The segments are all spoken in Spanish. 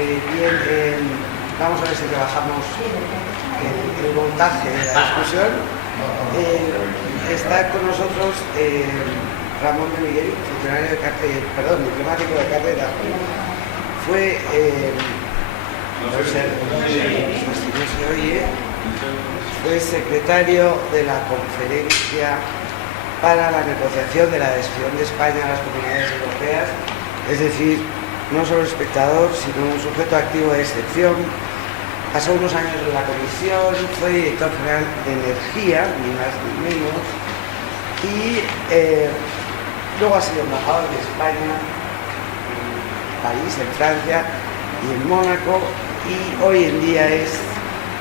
Bien, vamos a ver si trabajamos el montaje de la discusión. Está con nosotros Ramón de Miguel, funcionario diplomático de carrera. Fue, fue secretario de la Conferencia para la negociación de la adhesión de España a las Comunidades Europeas, es decir, no solo espectador, sino un sujeto activo de excepción. Pasó unos años en la comisión, fue director general de Energía, ni más ni menos, y luego ha sido embajador de España en París, en Francia y en Mónaco, y hoy en día es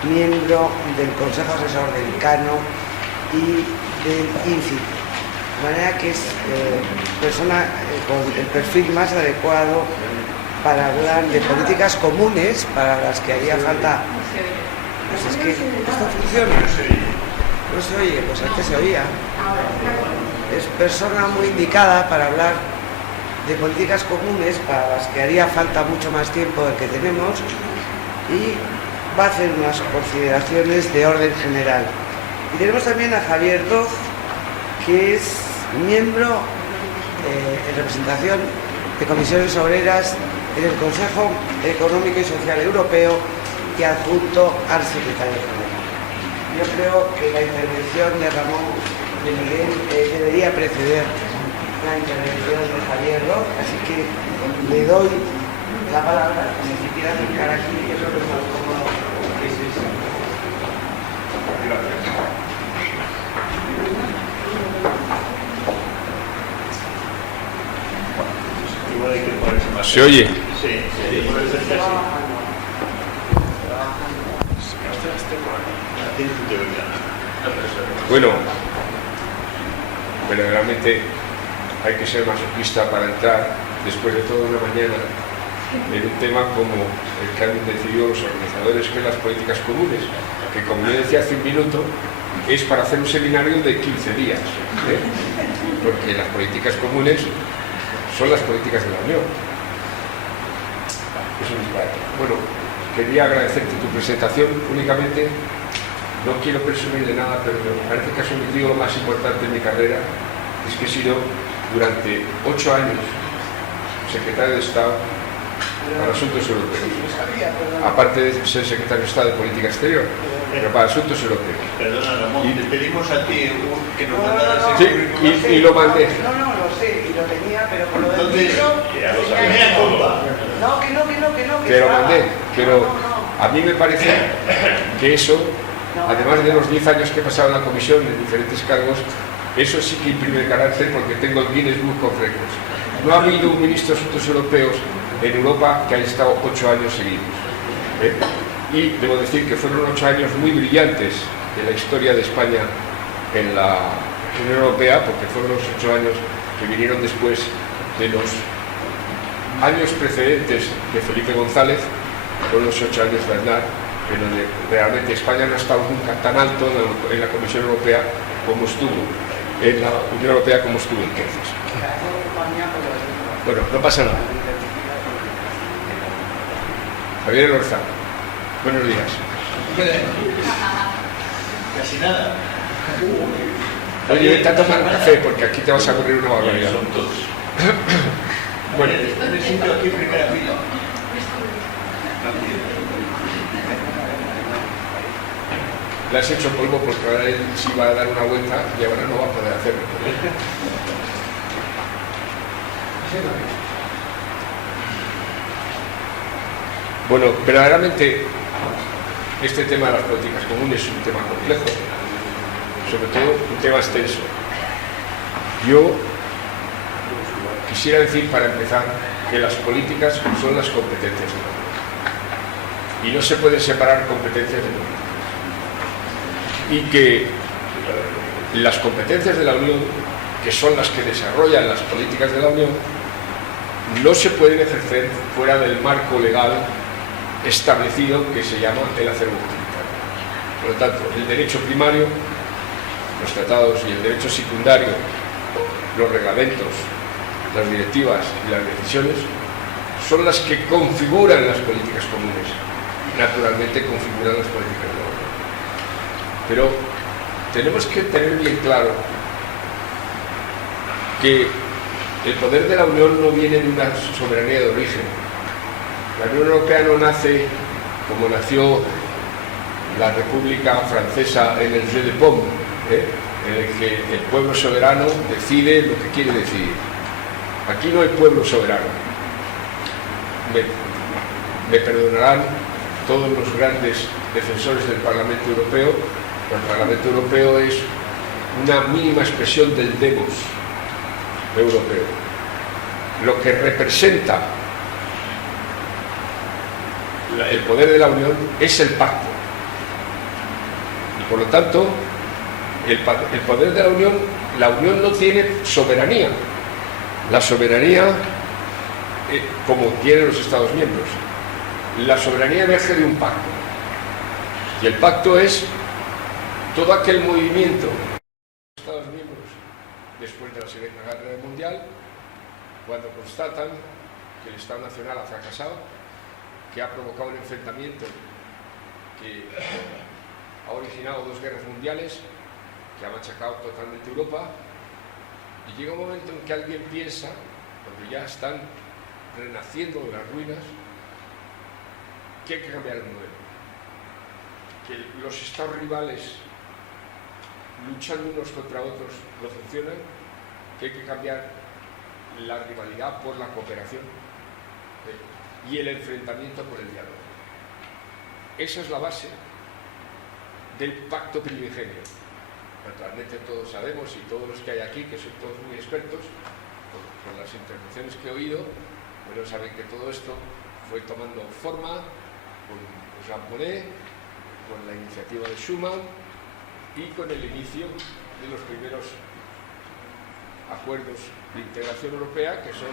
miembro del Consejo Asesor del CANO y del INCI. De manera que es persona con el perfil más adecuado para hablar de políticas comunes para las que haría falta. Pues es que esto funciona. No se oye, pues antes se oía. Es persona muy indicada para hablar de políticas comunes para las que haría falta mucho más tiempo del que tenemos, y va a hacer unas consideraciones de orden general. Y tenemos también a Javier Doz, que es miembro en representación de comisiones obreras en el Consejo Económico y Social Europeo y adjunto al secretario general. Yo creo que la intervención de Ramón de Miguel debería preceder la intervención de Javier Doz, así que le doy la palabra, si se quiere acercar aquí, que es lo que es más cómodo. ¿Se oye? Sí. Bueno, verdaderamente hay que ser masoquista para entrar, después de toda una mañana, en un tema como el que han decidido los organizadores, que es las políticas comunes, que, como yo decía hace un minuto, es para hacer un seminario de 15 días, porque las políticas comunes son las políticas de la Unión. Es un disparate. Bueno, quería agradecerte tu presentación. Únicamente, no quiero presumir de nada, pero me parece que has omitido lo más importante en mi carrera, es que he sido durante 8 años secretario de Estado para Asuntos Europeos, aparte de ser secretario de Estado de Política Exterior, pero para Asuntos Europeos. Perdona, Ramón, te pedimos a ti que nos mandaras sí, y lo mandé. No, lo sé, y lo tenía, pero por lo del libro... Que lo mandé, pero a mí me parece que eso, además de los 10 años que he pasado en la comisión en diferentes cargos, eso sí que imprime carácter, porque tengo el Guinness Book of Records. No ha habido un ministro de Asuntos Europeos en Europa que haya estado 8 años seguidos. Y debo decir que fueron 8 años muy brillantes de la historia de España en la Unión Europea, porque fueron los 8 años que vinieron después de los años precedentes de Felipe González, fueron los 8 años de Aznar, en donde realmente España no ha estado nunca tan alto en la Comisión Europea como estuvo, en la Unión Europea como estuvo entonces. Bueno, no pasa nada. Javier Lorza, buenos días. Casi nada. Oye, vete a tomar un café, porque aquí te vas a correr una barbaridad. Son todos. Bueno, Me siento aquí en primera fila. le has hecho polvo, porque ahora él sí va a dar una vuelta y ahora no va a poder hacerlo. Bueno, verdaderamente este tema de las políticas comunes es un tema complejo, sobre todo un tema extenso. Yo quisiera decir, para empezar, que las políticas son las competencias de la Unión y no se pueden separar competencias de políticas, y que las competencias de la Unión, que son las que desarrollan las políticas de la Unión, no se pueden ejercer fuera del marco legal establecido que se llama el acervo comunitario. Por lo tanto, el derecho primario los tratados y el derecho secundario, los reglamentos, las directivas y las decisiones, son las que configuran las políticas comunes y naturalmente configuran las políticas de la Unión. Pero tenemos que tener bien claro que el poder de la Unión no viene de una soberanía de origen. La Unión Europea no nace como nació la República Francesa en el Jeu de Paume, en el que el pueblo soberano decide lo que quiere decidir. Aquí no hay pueblo soberano. Me perdonarán todos los grandes defensores del Parlamento Europeo. El Parlamento Europeo es una mínima expresión del demos europeo. Lo que representa el poder de la Unión es el pacto. Y por lo tanto, el poder de la Unión no tiene soberanía. La soberanía, como tienen los Estados miembros, la soberanía emerge de un pacto. Y el pacto es todo aquel movimiento de los Estados miembros después de la Segunda Guerra Mundial, cuando constatan que el Estado Nacional ha fracasado, que ha provocado un enfrentamiento que ha originado 2 guerras mundiales, que ha machacado totalmente Europa, y llega un momento en que alguien piensa, cuando ya están renaciendo de las ruinas, que hay que cambiar el modelo, que los estados rivales luchando unos contra otros no funcionan, que hay que cambiar la rivalidad por la cooperación y el enfrentamiento por el diálogo. Esa es la base del pacto primigenio. Naturalmente todos sabemos, y todos los que hay aquí, que son todos muy expertos, por las intervenciones que he oído, pero saben que todo esto fue tomando forma con Jean Monnet, con la iniciativa de Schuman y con el inicio de los primeros acuerdos de integración europea, que son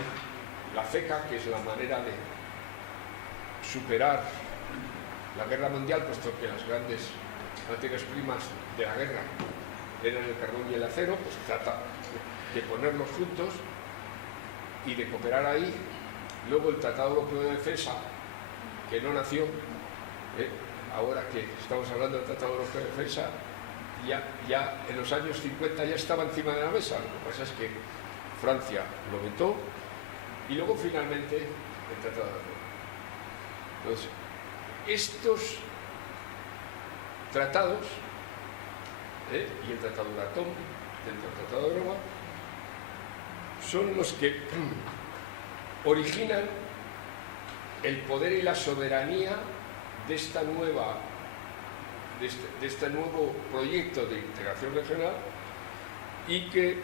la CECA, que es la manera de superar la guerra mundial, puesto que las grandes materias primas de la guerra eran el carbón y el acero, pues trata de ponerlos juntos y de cooperar ahí. Luego el Tratado Europeo de Defensa, que no nació, ahora que estamos hablando del Tratado Europeo de Defensa, ya en los años 50 ya estaba encima de la mesa. Lo que pasa es que Francia lo vetó y luego finalmente el Tratado de Roma. Entonces, estos tratados y el Tratado de Euratom, el Tratado de Roma, son los que originan el poder y la soberanía de esta nueva de este nuevo proyecto de integración regional, y que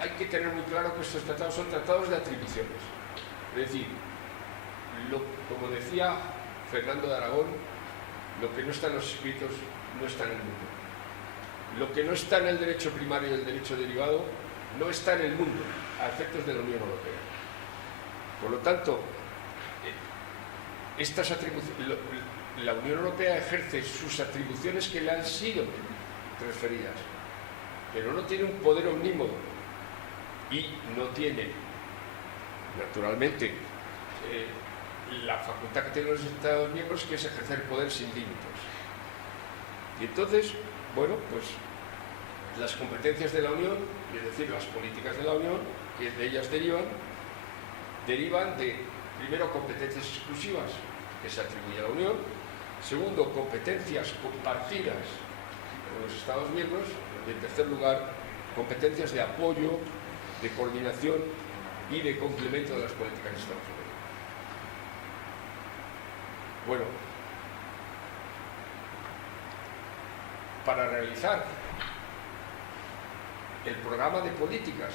hay que tener muy claro que estos tratados son tratados de atribuciones. Es decir, como decía Fernando de Aragón, lo que no está en los escritos no está en el mundo. Lo que no está en el derecho primario y el derecho derivado no está en el mundo, a efectos de la Unión Europea. Por lo tanto, la Unión Europea ejerce sus atribuciones que le han sido transferidas, pero no tiene un poder omnímodo y no tiene, naturalmente, la facultad que tienen los Estados miembros, que es ejercer poder sin límites. Y entonces, bueno, pues las competencias de la Unión, es decir, las políticas de la Unión, que de ellas derivan de, primero, competencias exclusivas que se atribuyen a la Unión; segundo, competencias compartidas con los Estados miembros; y en tercer lugar, competencias de apoyo, de coordinación y de complemento de las políticas de Estados Unidos. Bueno, para realizar el programa de políticas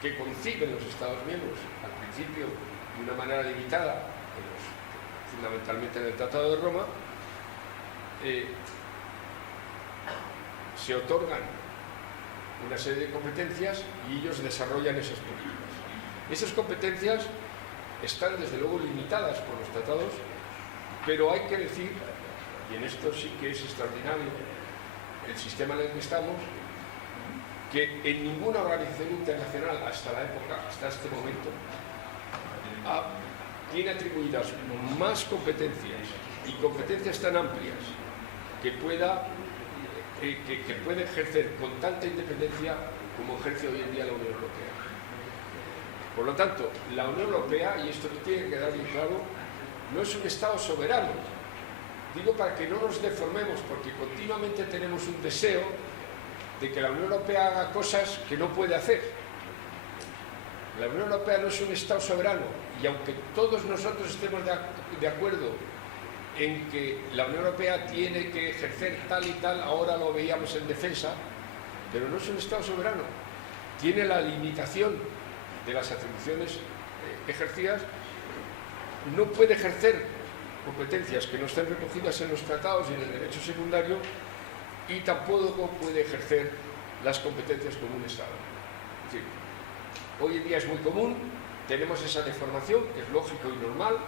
que conciben los Estados miembros, al principio de una manera limitada, fundamentalmente en el Tratado de Roma, se otorgan una serie de competencias y ellos desarrollan esas políticas. Esas competencias están desde luego limitadas por los tratados, pero hay que decir y en esto sí que es extraordinario el sistema en el que estamos, que en ninguna organización internacional hasta este momento, tiene atribuidas más competencias y competencias tan amplias que puede ejercer con tanta independencia como ejerce hoy en día la Unión Europea. Por lo tanto, la Unión Europea, y esto tiene que quedar bien claro, no es un Estado soberano. Digo para que no nos deformemos, porque continuamente tenemos un deseo de que la Unión Europea haga cosas que no puede hacer. La Unión Europea no es un Estado soberano, y aunque todos nosotros estemos de acuerdo en que la Unión Europea tiene que ejercer tal y tal, ahora lo veíamos en defensa, pero no es un Estado soberano. Tiene la limitación de las atribuciones ejercidas, no puede ejercer competencias que no estén recogidas en los tratados y en el derecho secundario, y tampoco puede ejercer las competencias como un Estado. Es decir, hoy en día es muy común, tenemos esa deformación, que es lógico y normal,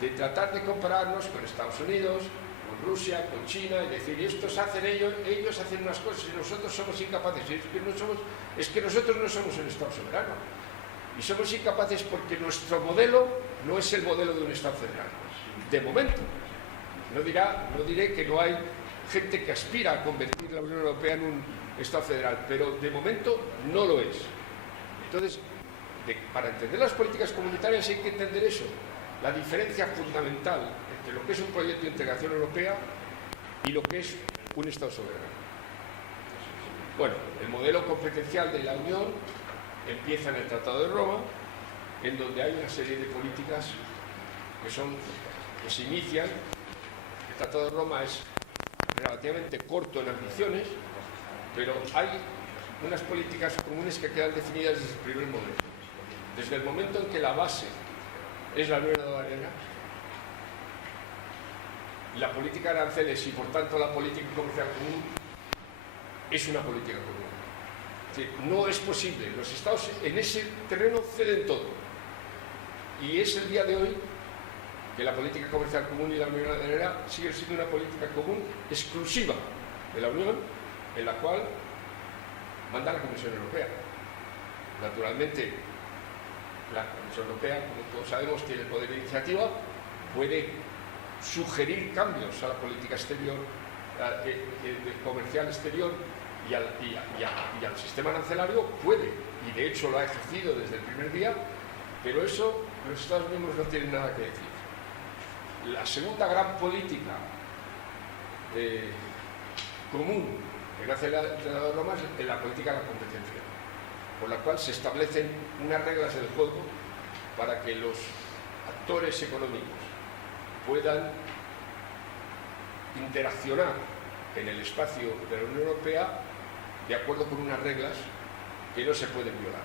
de tratar de compararnos con Estados Unidos, con Rusia, con China, y decir, estos hacen ellos hacen unas cosas y nosotros somos incapaces. Y es que nosotros no somos un Estado soberano. Y somos incapaces porque nuestro modelo no es el modelo de un Estado federal. De momento. No diré que no hay gente que aspira a convertir la Unión Europea en un Estado federal, pero de momento no lo es. Entonces, para entender las políticas comunitarias hay que entender eso, la diferencia fundamental entre lo que es un proyecto de integración europea y lo que es un Estado soberano. Bueno, el modelo competencial de la Unión empieza en el Tratado de Roma, en donde hay una serie de políticas que se inician. El Tratado de Roma es relativamente corto en ambiciones, pero hay unas políticas comunes que quedan definidas desde el primer momento. Desde el momento en que la base es la unión aduanera, la política de aranceles y por tanto la política comercial común es una política común. Es decir, no es posible, los estados en ese terreno ceden todo, y es el día de hoy que la política comercial común y la unión aduanera siguen siendo una política común exclusiva de la Unión, en la cual manda la Comisión Europea. Naturalmente, la Comisión Europea, como todos sabemos, tiene el poder de iniciativa, puede sugerir cambios a la política exterior, comercial exterior y al sistema arancelario, puede, y de hecho lo ha ejercido desde el primer día, pero eso los Estados miembros no tienen nada que decir. La segunda gran política común que hace el Tratado de Roma es la política de la competencia, por la cual se establecen unas reglas del juego para que los actores económicos puedan interaccionar en el espacio de la Unión Europea de acuerdo con unas reglas que no se pueden violar,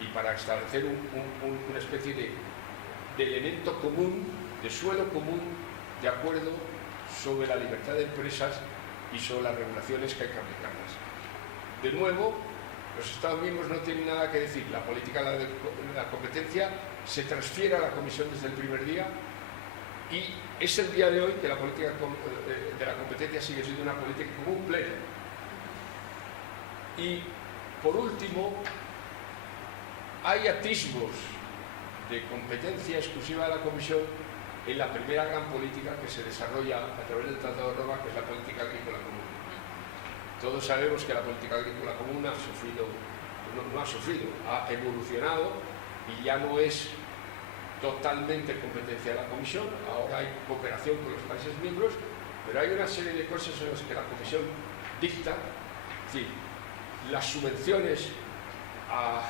y para establecer una especie de elemento común, de suelo común, de acuerdo sobre la libertad de empresas y sobre las regulaciones que hay que aplicarlas. De nuevo, los Estados miembros no tienen nada que decir. La política de la competencia se transfiere a la Comisión desde el primer día, y es el día de hoy que la política de la competencia sigue siendo una política común plena. Y por último, hay atisbos de competencia exclusiva de la Comisión en la primera gran política que se desarrolla a través del Tratado de Roma, que es la política agrícola común. Todos sabemos que la política agrícola común ha evolucionado y ya no es totalmente competencia de la Comisión. Ahora hay cooperación con los países miembros, pero hay una serie de cosas en las que la Comisión dicta, es decir, las subvenciones a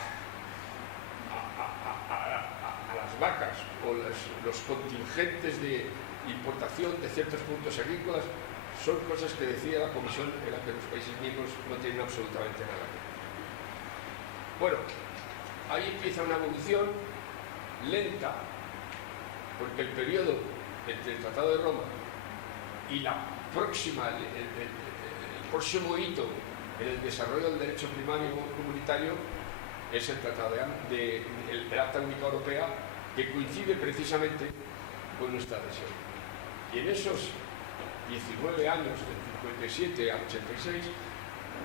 las vacas o los contingentes de importación de ciertos productos agrícolas son cosas que decide la Comisión, en las que los países miembros no tienen absolutamente nada que ver. Bueno, ahí empieza una evolución lenta, porque el periodo entre el Tratado de Roma y el próximo hito en el desarrollo del derecho primario comunitario es el Tratado el Acta Única Europea, que coincide precisamente con nuestra adhesión. Y en esos 19 años, del 57 al 86,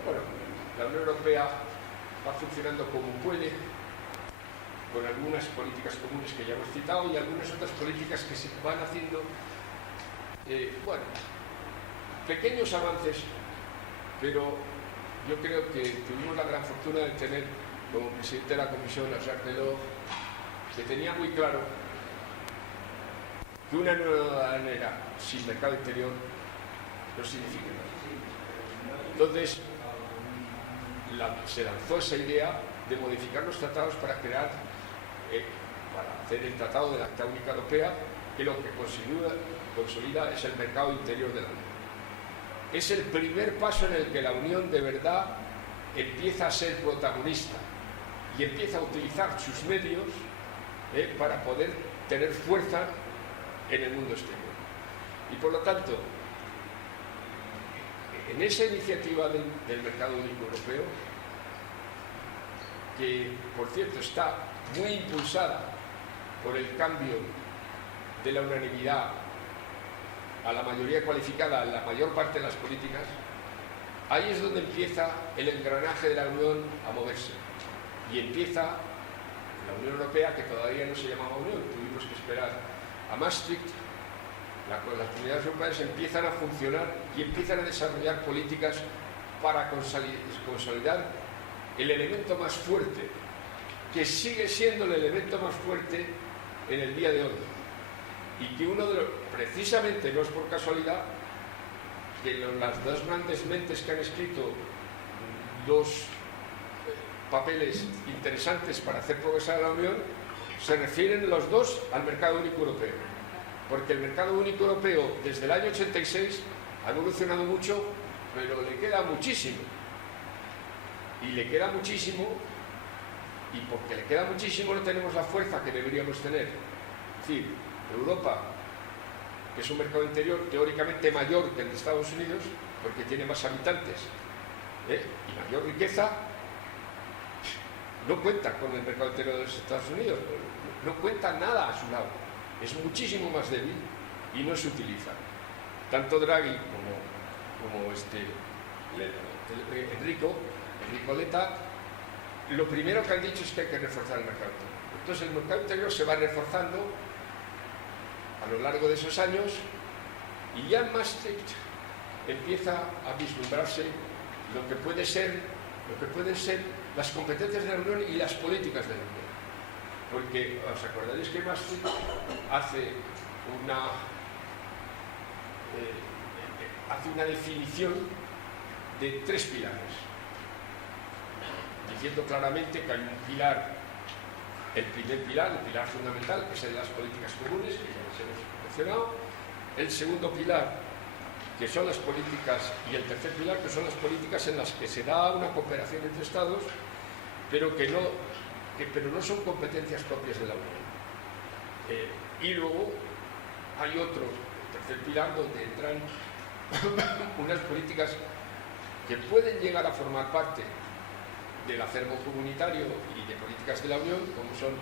bueno, la Unión Europea va funcionando como puede, con algunas políticas comunes que ya hemos citado y algunas otras políticas que se van haciendo, bueno, pequeños avances, pero yo creo que tuvimos la gran fortuna de tener como presidente de la Comisión a Jacques Delors, que tenía muy claro que una nueva aduanera sin mercado interior no significa nada. Entonces, se lanzó esa idea de modificar los tratados para crear, para hacer el Tratado de la Acta Única Europea, que lo que consolida es el mercado interior de la Unión. Es el primer paso en el que la Unión de verdad empieza a ser protagonista y empieza a utilizar sus medios para poder tener fuerza en el mundo exterior. Y por lo tanto, en esa iniciativa del Mercado Único Europeo, que por cierto está muy impulsada por el cambio de la unanimidad a la mayoría cualificada en la mayor parte de las políticas, ahí es donde empieza el engranaje de la Unión a moverse. Y empieza la Unión Europea, que todavía no se llamaba Unión, tuvimos que esperar a Maastricht. Las comunidades europeas empiezan a funcionar y empiezan a desarrollar políticas para consolidar el elemento más fuerte, que sigue siendo el elemento más fuerte en el día de hoy. Y que precisamente no es por casualidad que las dos grandes mentes que han escrito dos papeles interesantes para hacer progresar a la Unión se refieren los dos al mercado único europeo, porque el mercado único europeo desde el año 86 ha evolucionado mucho, pero le queda muchísimo, y le queda muchísimo, y porque le queda muchísimo no tenemos la fuerza que deberíamos tener. Es decir, Europa, que es un mercado interior teóricamente mayor que el de Estados Unidos, porque tiene más habitantes y mayor riqueza, no cuenta con el mercado interior de los Estados Unidos, no cuenta nada a su lado, es muchísimo más débil y no se utiliza. Tanto Draghi como Enrico Letta, lo primero que han dicho es que hay que reforzar el mercado interior. Entonces el mercado interior se va reforzando a lo largo de esos años, y ya en Maastricht empieza a vislumbrarse lo que pueden ser las competencias de la Unión y las políticas de la Unión. Porque os acordaréis que Maastricht hace una definición de tres pilares, diciendo claramente que hay un pilar, el primer pilar, el pilar fundamental, que es el de las políticas comunes, que ya les hemos mencionado, el segundo pilar, que son las políticas, y el tercer pilar, que son las políticas en las que se da una cooperación entre Estados, pero no son competencias propias de la Unión. Y luego hay otro, el tercer pilar, donde entran unas políticas que pueden llegar a formar parte del acervo comunitario y de políticas de la Unión, como son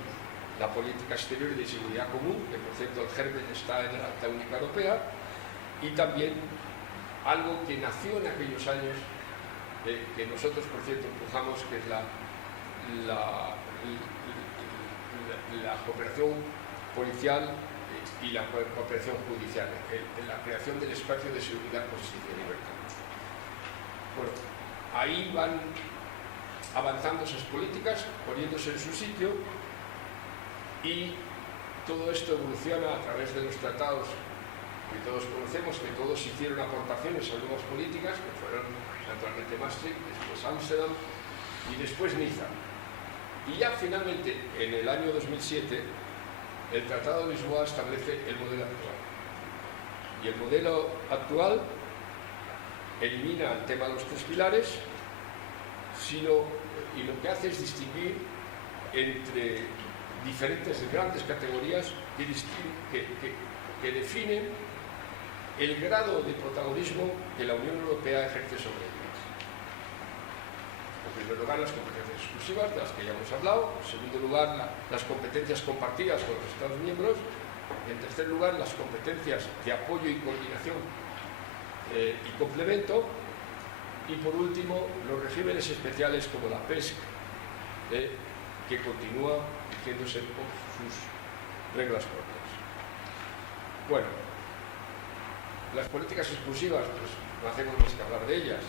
la política exterior y de seguridad común, que por cierto el germen está en la Acta Única Europea, y también algo que nació en aquellos años, que nosotros por cierto empujamos, que es la cooperación policial y la cooperación judicial, en la creación del espacio de seguridad, justicia y libertad. Bueno, ahí van avanzando esas políticas, poniéndose en su sitio, y todo esto evoluciona a través de los tratados que todos conocemos, que todos hicieron aportaciones a nuevas políticas, que fueron naturalmente Maastricht, después Ámsterdam y después Niza. Y ya finalmente, en el año 2007, el Tratado de Lisboa establece el modelo actual. Y el modelo actual elimina el tema de los tres pilares, y lo que hace es distinguir entre diferentes grandes categorías que definen el grado de protagonismo que la Unión Europea ejerce sobre ellas. En primer lugar, las competencias exclusivas, de las que ya hemos hablado. En segundo lugar, las competencias compartidas con los Estados miembros. En tercer lugar, las competencias de apoyo y coordinación y complemento. Y por último, los regímenes especiales como la PESC, que continúa rigiéndose por sus reglas propias. Bueno, las políticas exclusivas, pues no hacemos más que hablar de ellas.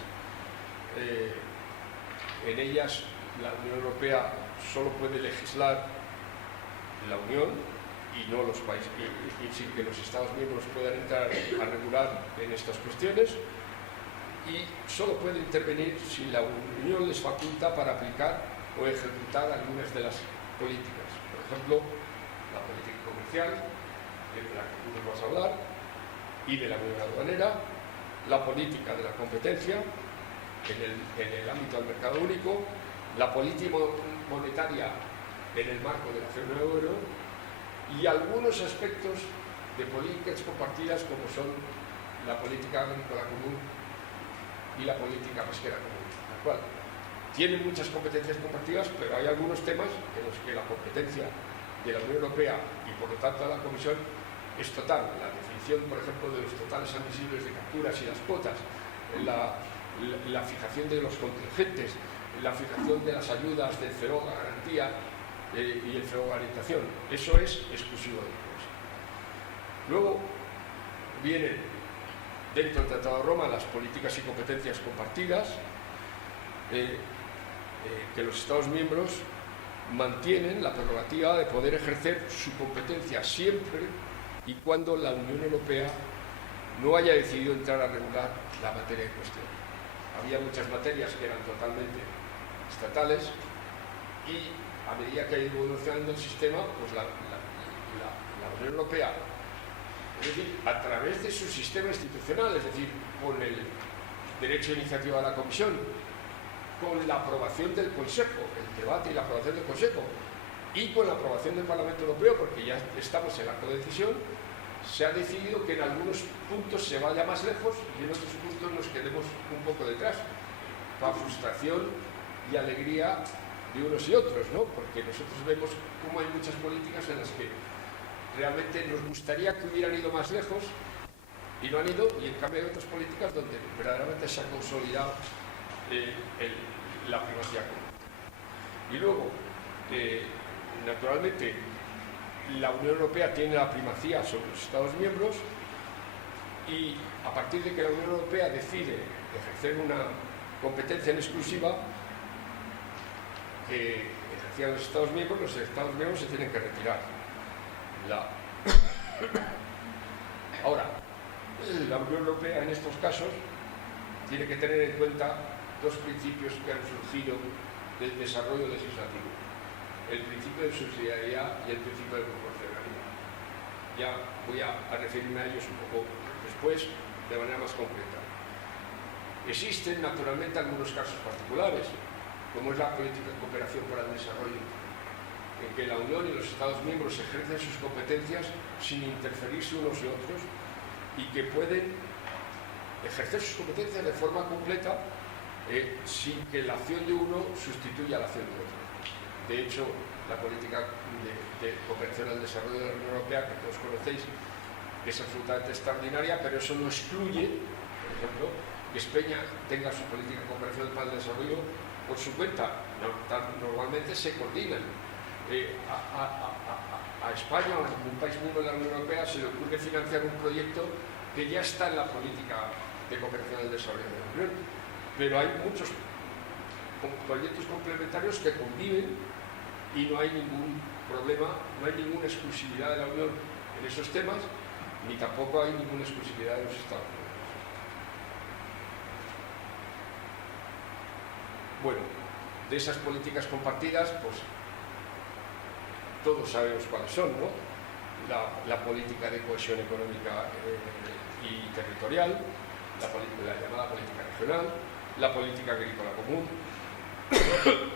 En ellas la Unión Europea solo puede legislar la Unión y no los países, y sin que los Estados miembros puedan entrar a regular en estas cuestiones, y solo puede intervenir si la Unión les faculta para aplicar o ejecutar algunas de las políticas. Por ejemplo, la política comercial, de la que tú nos vas a hablar, y de la unión aduanera, la política de la competencia en el ámbito del mercado único, la política monetaria en el marco de la zona euro y algunos aspectos de políticas compartidas como son la política agrícola común y la política pesquera común, la cual tienen muchas competencias compartidas, pero hay algunos temas en los que la competencia de la Unión Europea y por lo tanto de la Comisión es total. La definición, por ejemplo, de los totales admisibles de capturas y las cuotas, la fijación de los contingentes, la fijación de las ayudas del FEOGA garantía y el FEOGA orientación, eso es exclusivo de la Comisión. Luego vienen dentro del Tratado de Roma las políticas y competencias compartidas, que los Estados miembros mantienen la prerrogativa de poder ejercer su competencia siempre y cuando la Unión Europea no haya decidido entrar a regular la materia en cuestión. Había muchas materias que eran totalmente estatales y a medida que ha ido evolucionando el sistema, pues la Unión Europea, es decir, a través de su sistema institucional, es decir, con el derecho de iniciativa de la Comisión, con la aprobación del Consejo, el debate y la aprobación del Consejo, y con la aprobación del Parlamento Europeo, porque ya estamos en la codecisión, se ha decidido que en algunos puntos se vaya más lejos y en otros puntos nos quedemos un poco detrás, para frustración y alegría de unos y otros, ¿no? Porque nosotros vemos cómo hay muchas políticas en las que realmente nos gustaría que hubieran ido más lejos y no han ido, y en cambio hay otras políticas donde verdaderamente se ha consolidado la primacía común. Y luego, naturalmente, la Unión Europea tiene la primacía sobre los Estados miembros y a partir de que la Unión Europea decide ejercer una competencia en exclusiva que ejercían los Estados miembros se tienen que retirar. Ahora, la Unión Europea en estos casos tiene que tener en cuenta dos principios que han surgido del desarrollo legislativo: el principio de subsidiariedad y el principio de proporcionalidad. Ya voy a referirme a ellos un poco después, de manera más concreta. Existen naturalmente algunos casos particulares, como es la política de cooperación para el desarrollo, en que la Unión y los Estados miembros ejercen sus competencias sin interferirse unos y otros y que pueden ejercer sus competencias de forma completa sin que la acción de uno sustituya la acción de otro. De hecho, la política de cooperación al desarrollo de la Unión Europea, que todos conocéis, es absolutamente extraordinaria, pero eso no excluye, por ejemplo, que España tenga su política de cooperación para el desarrollo por su cuenta. Normalmente se coordinan. A España o a un país miembro de la Unión Europea se le ocurre financiar un proyecto que ya está en la política de cooperación al desarrollo de la Unión. Pero hay muchos proyectos complementarios que conviven y no hay ningún problema, no hay ninguna exclusividad de la Unión en esos temas, ni tampoco hay ninguna exclusividad de los Estados Unidos. Bueno, de esas políticas compartidas, pues todos sabemos cuáles son, ¿no? La política de cohesión económica y territorial, la llamada política regional, la política agrícola común,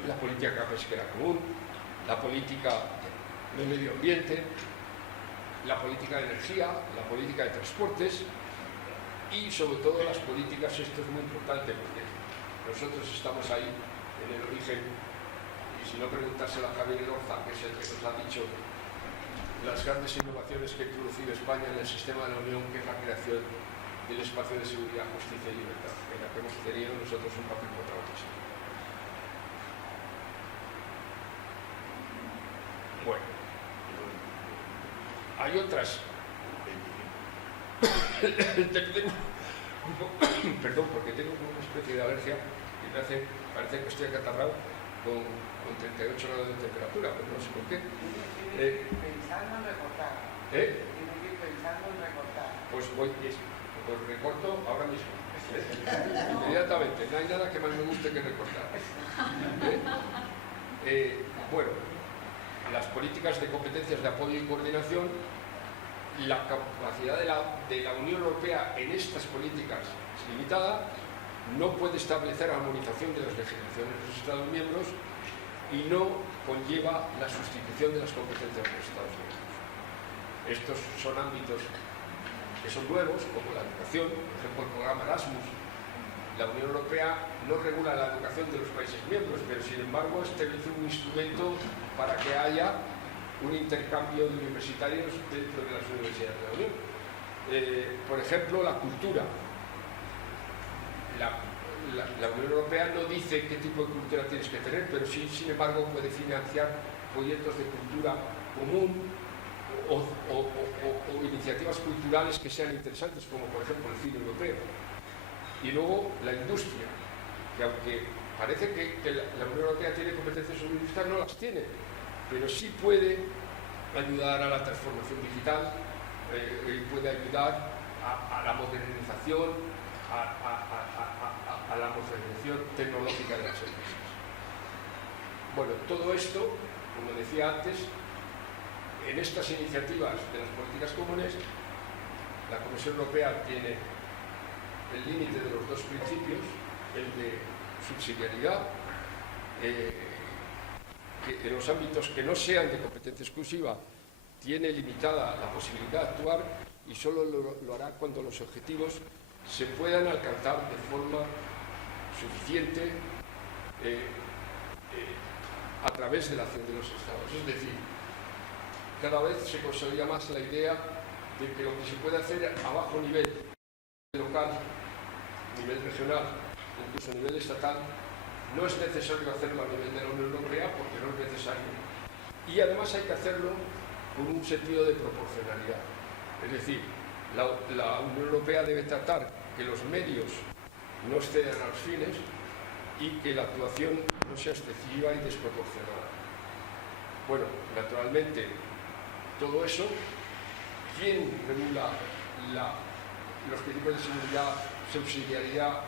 la política pesquera común, la política de medio ambiente, la política de energía, la política de transportes y sobre todo las políticas, esto es muy importante porque nosotros estamos ahí en el origen, y si no preguntárselo a Javier Elorza, que es el que nos ha dicho las grandes innovaciones que ha introducido España en el sistema de la Unión, que es la creación del espacio de seguridad, justicia y libertad, en la que hemos tenido nosotros un papel protagonista. Bueno, hay otras. Perdón, porque tengo una especie de alergia y me hace, parece que estoy acatarrado con 38 grados de temperatura, pero no sé por qué. Pensando en recortar. Tiene que ir pensando en recortar. Pues recorto ahora mismo. Inmediatamente, no hay nada que más me guste que recortar. Bueno, las políticas de competencias de apoyo y coordinación, la capacidad de la Unión Europea en estas políticas es limitada, no puede establecer armonización de las legislaciones de los Estados miembros y no conlleva la sustitución de las competencias de los Estados miembros. Estos son ámbitos que son nuevos, como la educación, por ejemplo el programa Erasmus. La Unión Europea no regula la educación de los países miembros, pero sin embargo establece un instrumento para que haya un intercambio de universitarios dentro de las universidades de la Unión. Por ejemplo, la cultura. La Unión Europea no dice qué tipo de cultura tienes que tener, pero sí, sin embargo, puede financiar proyectos de cultura común o iniciativas culturales que sean interesantes, como por ejemplo el cine europeo. Y luego la industria, que aunque parece que la Unión Europea tiene competencias sobre industria, no las tiene, pero sí puede ayudar a la transformación digital, puede ayudar a la modernización, a la modernización tecnológica de las empresas. Bueno, todo esto, como decía antes, en estas iniciativas de las políticas comunes, la Comisión Europea tiene el límite de los dos principios, el de subsidiariedad, que en los ámbitos que no sean de competencia exclusiva tiene limitada la posibilidad de actuar y solo lo hará cuando los objetivos se puedan alcanzar de forma suficiente a través de la acción de los Estados. Es decir, cada vez se consolida más la idea de que lo que se puede hacer a bajo nivel local, nivel regional, incluso a nivel estatal, no es necesario hacerlo a nivel de la Unión Europea porque no es necesario. Y además hay que hacerlo con un sentido de proporcionalidad. Es decir, la Unión Europea debe tratar que los medios no excedan a los fines y que la actuación no sea excesiva y desproporcionada. Bueno, naturalmente, todo eso, ¿quién regula los principios de seguridad, subsidiariedad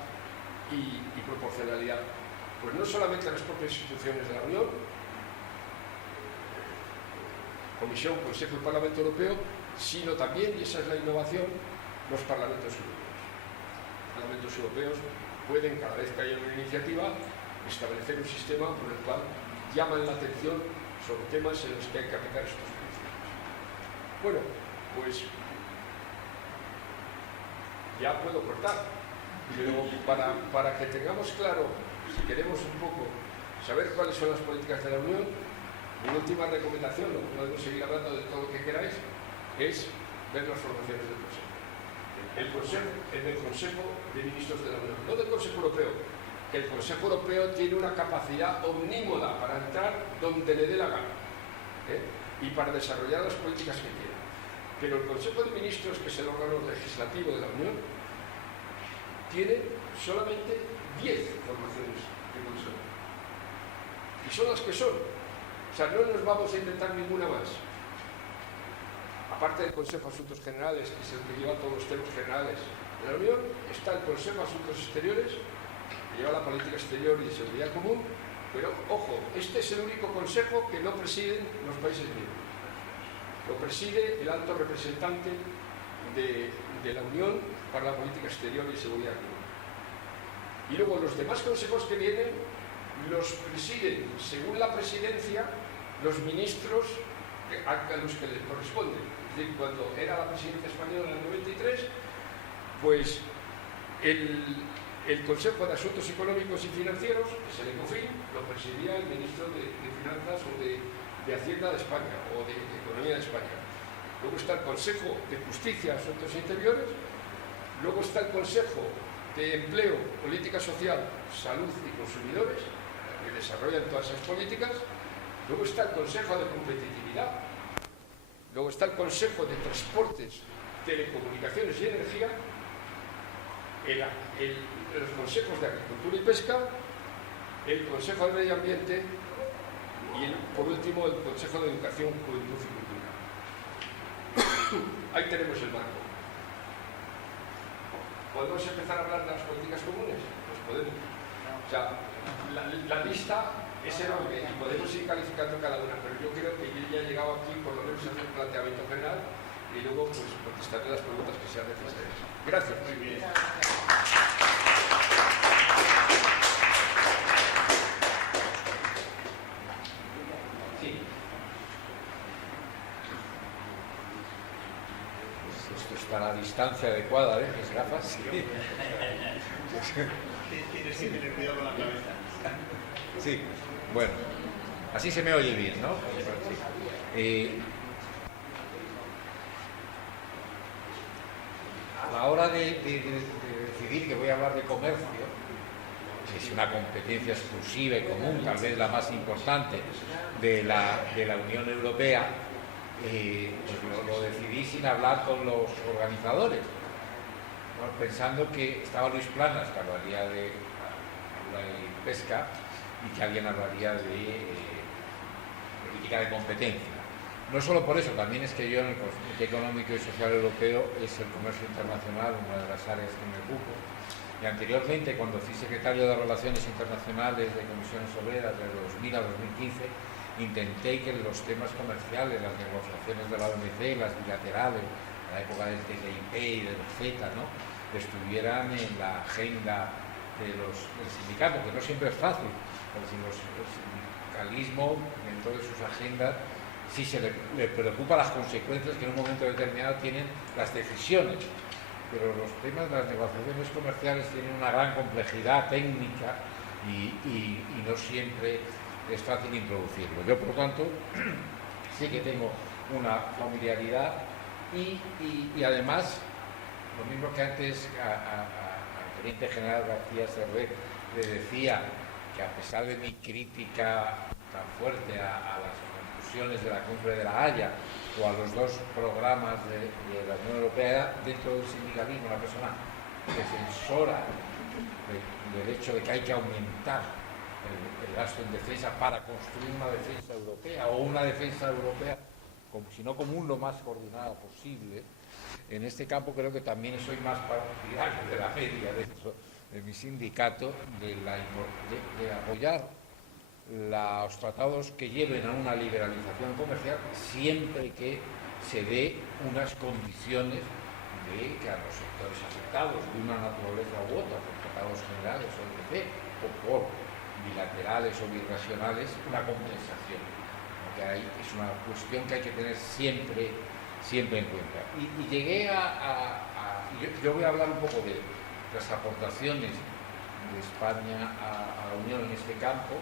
y proporcionalidad? Pues no solamente las propias instituciones de la Unión, Comisión, Consejo y Parlamento Europeo, sino también, y esa es la innovación, los parlamentos europeos. Los parlamentos europeos pueden, cada vez que haya una iniciativa, establecer un sistema por el cual llaman la atención sobre temas en los que hay que aplicar estos principios. Bueno, pues ya puedo cortar, pero para que tengamos claro, si queremos un poco saber cuáles son las políticas de la Unión, mi última recomendación, no podemos seguir hablando de todo lo que queráis, es ver las formaciones del Consejo. El del Consejo de Ministros de la Unión, no del Consejo Europeo, que el Consejo Europeo tiene una capacidad omnímoda para entrar donde le dé la gana y para desarrollar las políticas que quiera. Pero el Consejo de Ministros, que es el órgano legislativo de la Unión, tiene solamente 10 formaciones de consejo. Y son las que son. O sea, no nos vamos a inventar ninguna más. Aparte del Consejo de Asuntos Generales, que es el que lleva todos los temas generales de la Unión, está el Consejo de Asuntos Exteriores, que lleva la política exterior y de seguridad común, pero, ojo, este es el único consejo que no presiden los países miembros. Lo preside el alto representante de la Unión para la política exterior y seguridad común. Y luego los demás consejos que vienen los presiden, según la presidencia, los ministros a los que les corresponden. Es decir, cuando era la presidencia española en el 93, pues el Consejo de Asuntos Económicos y Financieros, que es el ECOFIN, lo presidía el ministro de Finanzas o de Hacienda de España o de Economía de España. Luego está el Consejo de Justicia y Asuntos Interiores, Luego está el Consejo de Empleo, Política Social, Salud y Consumidores, que desarrollan todas esas políticas. Luego está el Consejo de Competitividad. Luego está el Consejo de Transportes, Telecomunicaciones y Energía. Los consejos de Agricultura y Pesca, el Consejo de Medio Ambiente y, por último, el Consejo de Educación, Juventud y Cultura. Ahí tenemos el marco. ¿Podemos empezar a hablar de las políticas comunes? Pues podemos. O sea, la lista es enorme y podemos ir calificando cada una, pero yo creo que yo ya he llegado aquí por lo menos a hacer un planteamiento general y luego pues contestaré las preguntas que sean necesarias. Gracias. Muy bien. Sí. Pues esto está a la distancia adecuada, ¿eh? Mis gafas. Sí. Tienes que tener cuidado con la cabeza. Sí. Bueno, así se me oye bien, ¿no? Sí. A la hora de decidir que voy a hablar de comercio, que es una competencia exclusiva y común, tal vez la más importante de la Unión Europea, pues lo decidí sin hablar con los organizadores, ¿no? Pensando que estaba Luis Planas, que hablaría de agricultura y pesca, y que alguien hablaría de política de competencia. No solo por eso, también es que yo en el Comité Económico y Social Europeo es el comercio internacional, una de las áreas que me ocupo. Y anteriormente, cuando fui secretario de Relaciones Internacionales de Comisiones Obreras de 2000 a 2015, intenté que los temas comerciales, las negociaciones de la OMC, las bilaterales, en la época del TTIP y del CETA, ¿no?, estuvieran en la agenda del sindicato, que no siempre es fácil, porque el sindicalismo, dentro de sus agendas, sí se le preocupa las consecuencias que en un momento determinado tienen las decisiones, pero los temas de las negociaciones comerciales tienen una gran complejidad técnica y no siempre es fácil introducirlo. Yo, por lo tanto, sí que tengo una familiaridad y además, lo mismo que antes al teniente general García Servet le decía que a pesar de mi crítica tan fuerte a las de la Cumbre de La Haya o a los dos programas de la Unión Europea, dentro del sindicalismo, una persona defensora del hecho de que hay que aumentar el gasto en defensa para construir una defensa europea o una defensa europea, sino común, lo más coordinada posible. En este campo creo que también soy más partidario de la media dentro de mi sindicato, de apoyar los tratados que lleven a una liberalización comercial siempre que se dé unas condiciones de que a los sectores afectados de una naturaleza u otra, por tratados generales OMC o por bilaterales o birracionales, una compensación. Porque es una cuestión que hay que tener siempre en cuenta. Y llegué yo voy a hablar un poco de las aportaciones de España a la Unión en este campo.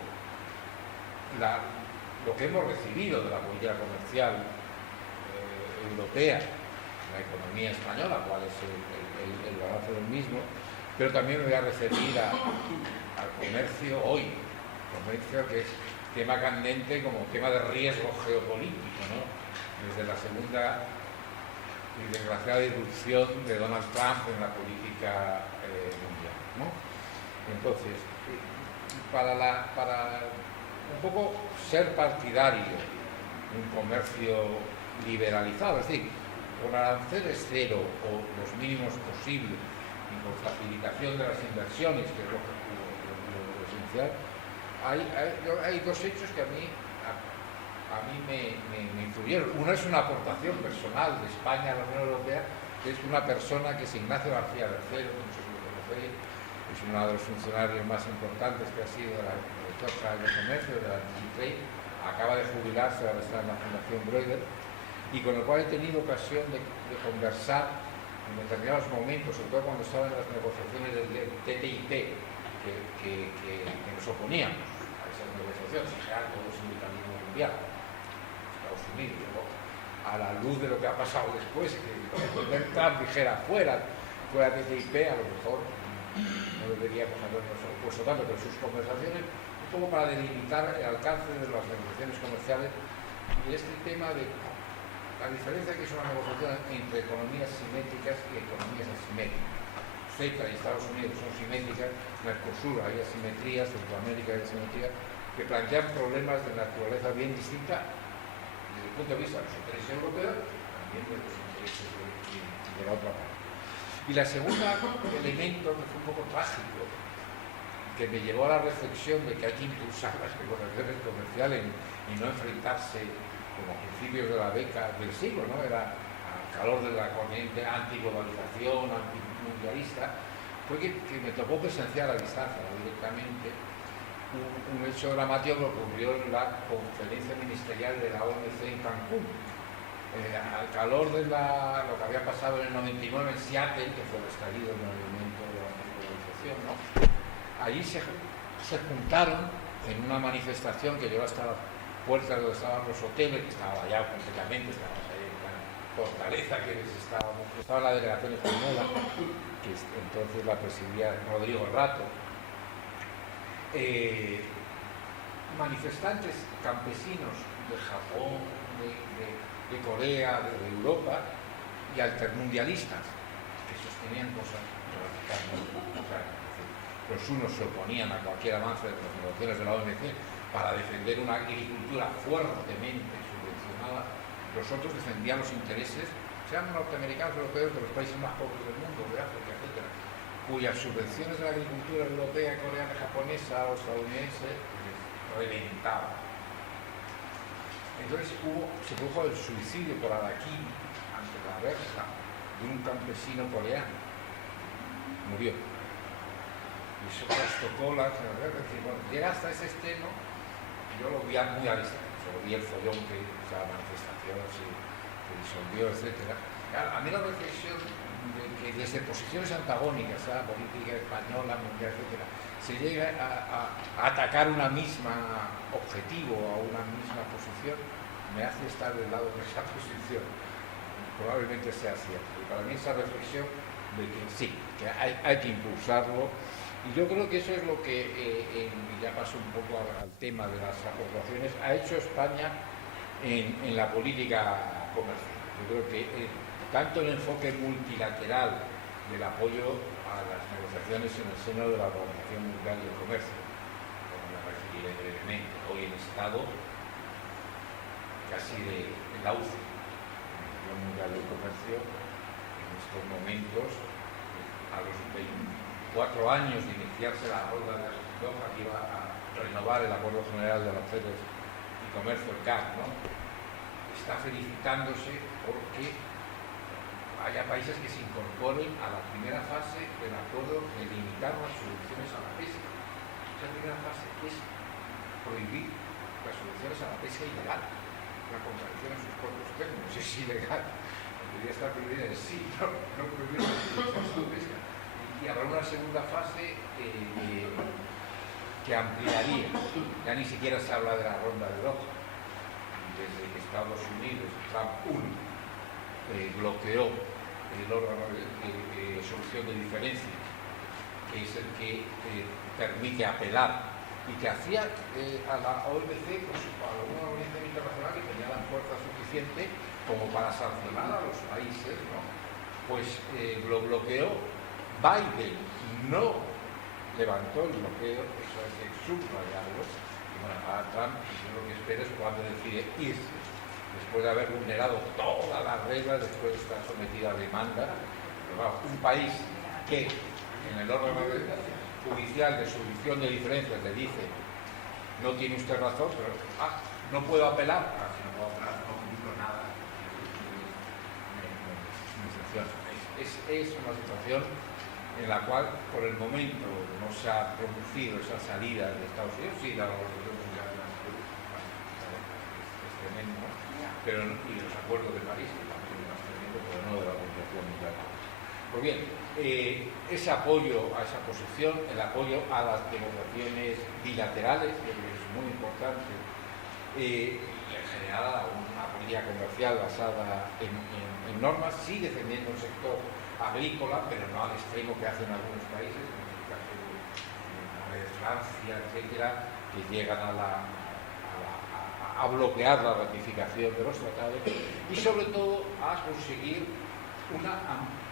Lo que hemos recibido de la política comercial europea, la economía española, cuál es el balance del mismo, pero también me voy a referir al comercio hoy, comercio que es tema candente como tema de riesgo geopolítico, ¿no?, desde la segunda y desgraciada irrupción de Donald Trump en la política mundial, ¿no? Entonces, para un poco ser partidario de un comercio liberalizado, es decir, con aranceles cero o los mínimos posibles y con facilitación de las inversiones, que es lo esencial, hay dos hechos que a mí me influyeron. Uno es una aportación personal de España a la Unión Europea, que es una persona que es Ignacio García Bercero, muchos lo conocéis, es uno de los funcionarios más importantes que ha sido de la Dirección General de Comercio, de la DigiTrade, acaba de jubilarse, ahora está en la Fundación Broider, y con el cual he tenido ocasión de conversar en determinados momentos, sobre todo cuando estaban en las negociaciones del TTIP, que nos oponíamos a esas negociaciones, en general todo el sindicalismo mundial, Estados Unidos, ¿no?, a la luz de lo que ha pasado después, que Trump dijera fuera, fuera TTIP, a lo mejor no deberíamos habernos opuesto tanto, pero sus conversaciones, un poco para delimitar el alcance de las negociaciones comerciales y este tema de la diferencia que es una negociación entre economías simétricas y economías asimétricas. CETA y Estados Unidos son simétricas, Mercosur hay asimetrías, Centroamérica hay asimetrías, que plantean problemas de naturaleza bien distinta desde el punto de vista de los intereses europeos, también de los intereses de la otra parte. Y la segunda elemento, que fue un poco trágico, que me llevó a la reflexión de que hay que impulsar las negociaciones comerciales y no enfrentarse como a principios de la década del siglo, ¿no? Era al calor de la corriente antiglobalización, antimundialista, fue que me tocó presenciar a distancia directamente un hecho dramático que ocurrió en la conferencia ministerial de la OMC en Cancún. Al calor de lo que había pasado en el 99 en Seattle, que fue el estallido del movimiento de la globalización, ¿no? Allí se juntaron en una manifestación que llegó hasta las puertas donde estaban los hoteles, que estaba allá completamente, estábamos ahí en la fortaleza que estaba la delegación española, que entonces la presidía Rodrigo Rato. Manifestantes campesinos de Japón, de Corea, de Europa y altermundialistas que sostenían cosas radicalmente contrarias. Los unos se oponían a cualquier avance de las negociaciones de la OMC para defender una agricultura fuertemente subvencionada, los otros defendían los intereses, sean norteamericanos, europeos, de los países más pobres del mundo, de África, etc., cuyas subvenciones de la agricultura europea, coreana, japonesa o estadounidense reventaban. Entonces se produjo el suicidio por Arakiri ante la verja de un campesino coreano. Murió. Y eso trastocó la guerra. Bueno, llega hasta ese extremo, yo lo vi muy a distancia, solo vi el follón que la manifestación se disolvió, etc. A mí la reflexión de que desde posiciones antagónicas, política española, mundial, etc., se llega a atacar una misma objetivo, a una misma posición, me hace estar del lado de esa posición. Probablemente sea cierto. Y para mí esa reflexión de que sí, que hay que impulsarlo. Y yo creo que eso es lo que, ya paso un poco al tema de las aportaciones, ha hecho España en la política comercial. Yo creo que tanto el enfoque multilateral del apoyo a las negociaciones en el seno de la Organización Mundial del Comercio, como me referiré brevemente, hoy el Estado casi del auge de la Organización Mundial del Comercio, en estos momentos, a los 24 años de iniciarse la ronda de Doha, que iba a renovar el Acuerdo General de Aranceles y Comercio, el CAC, ¿no? Está felicitándose porque haya países que se incorporen a la primera fase del acuerdo de limitar las subvenciones a la pesca. Esa primera fase es prohibir las subvenciones a la pesca ilegal. La contradicción en sus propios términos es ilegal. Debería estar prohibida en sí, no prohibir las subvenciones a la pesca. Y habrá una segunda fase que ampliaría. Ya ni siquiera se habla de la ronda de Doha. Desde que Estados Unidos, Trump 1, bloqueó el órgano de solución de diferencias, que es el que permite apelar y que hacía a la OMC, pues, a una organización internacional que tenía la fuerza suficiente como para sancionar a los países, ¿no? Pues lo bloqueó. Biden no levantó el bloqueo, eso hay que subrayarlo. Y bueno, a Trump, yo lo que espero es cuando decide irse, después de haber vulnerado todas las reglas, después de estar sometido a demanda. Pero bueno, un país que en el órgano judicial de solución de diferencias le dice no tiene usted razón, pero no puedo apelar, si no puedo apelar no cumplo nada. Es una situación en la cual por el momento no se ha producido esa salida de Estados Unidos, sí, la Organización Mundial es tremendo, ¿no? Pero, y los acuerdos de París, que también es más tremendo, pero no de la Organización Mundial. Pues bien, ese apoyo a esa posición, el apoyo a las negociaciones bilaterales, que es muy importante, y en general a una política comercial basada en normas, sí defendiendo un sector agrícola, pero no al extremo que hacen algunos países, en el caso de Francia, etcétera, que llegan a bloquear la ratificación de los tratados y sobre todo a conseguir una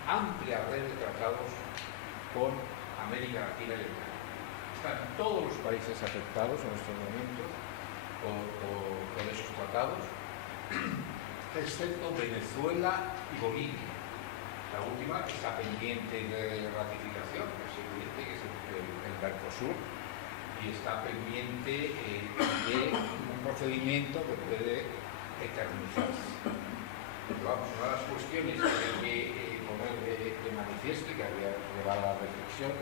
amplia red de tratados con América Latina y el Caribe. Están todos los países afectados en estos momentos por esos tratados, excepto Venezuela y Bolivia. La última está pendiente de ratificación, que es evidente, que es el Mercosur, y está pendiente de un procedimiento que puede eternizarse. Pero vamos, una de las cuestiones que hay que poner de manifiesto y que había llevado a la reflexión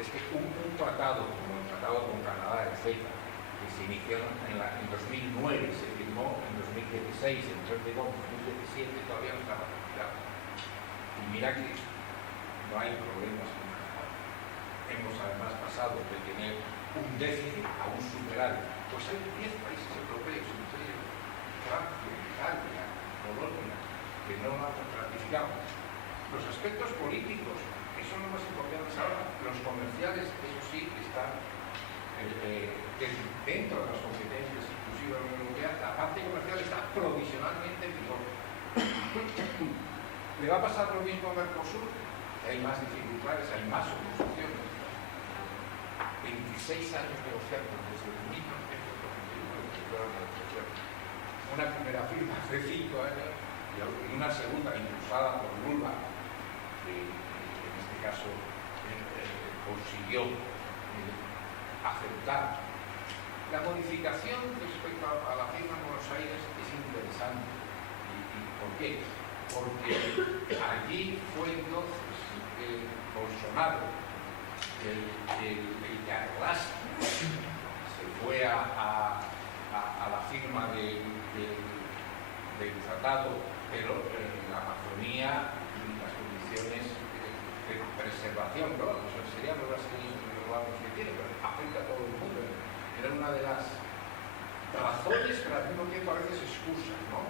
es que un tratado como el tratado con Canadá, el CETA, que se inició en 2009, se firmó en 2016, entró en vigor en 2017, todavía no está ratificado. Y mira que no hay problemas con Canadá. Hemos además pasado de tener un déficit a un superávit. Pues hay 10 países europeos, entre ellos Francia, Italia, Polonia, que no lo han ratificado. Los aspectos políticos, que son los más importantes ahora, los comerciales, eso sí, están dentro de las competencias exclusivas de la Unión Europea. La parte comercial está provisionalmente en vigor. ¿Le va a pasar lo mismo a Mercosur? Hay más dificultades, hay más oposiciones. 26 años negociando desde 1999, una primera firma hace 5 años y una segunda impulsada por Lula, que en este caso consiguió aceptar. La modificación respecto a la firma en Buenos Aires es interesante. ¿Y por qué? Porque allí fue entonces Bolsonaro el que arrastra se fue a la firma del tratado, pero en la Amazonía las condiciones de preservación, ¿no? O sea, serían los renovables que tiene, pero afecta a todo el mundo. Era una de las razones, pero al mismo tiempo a veces excusas, ¿no?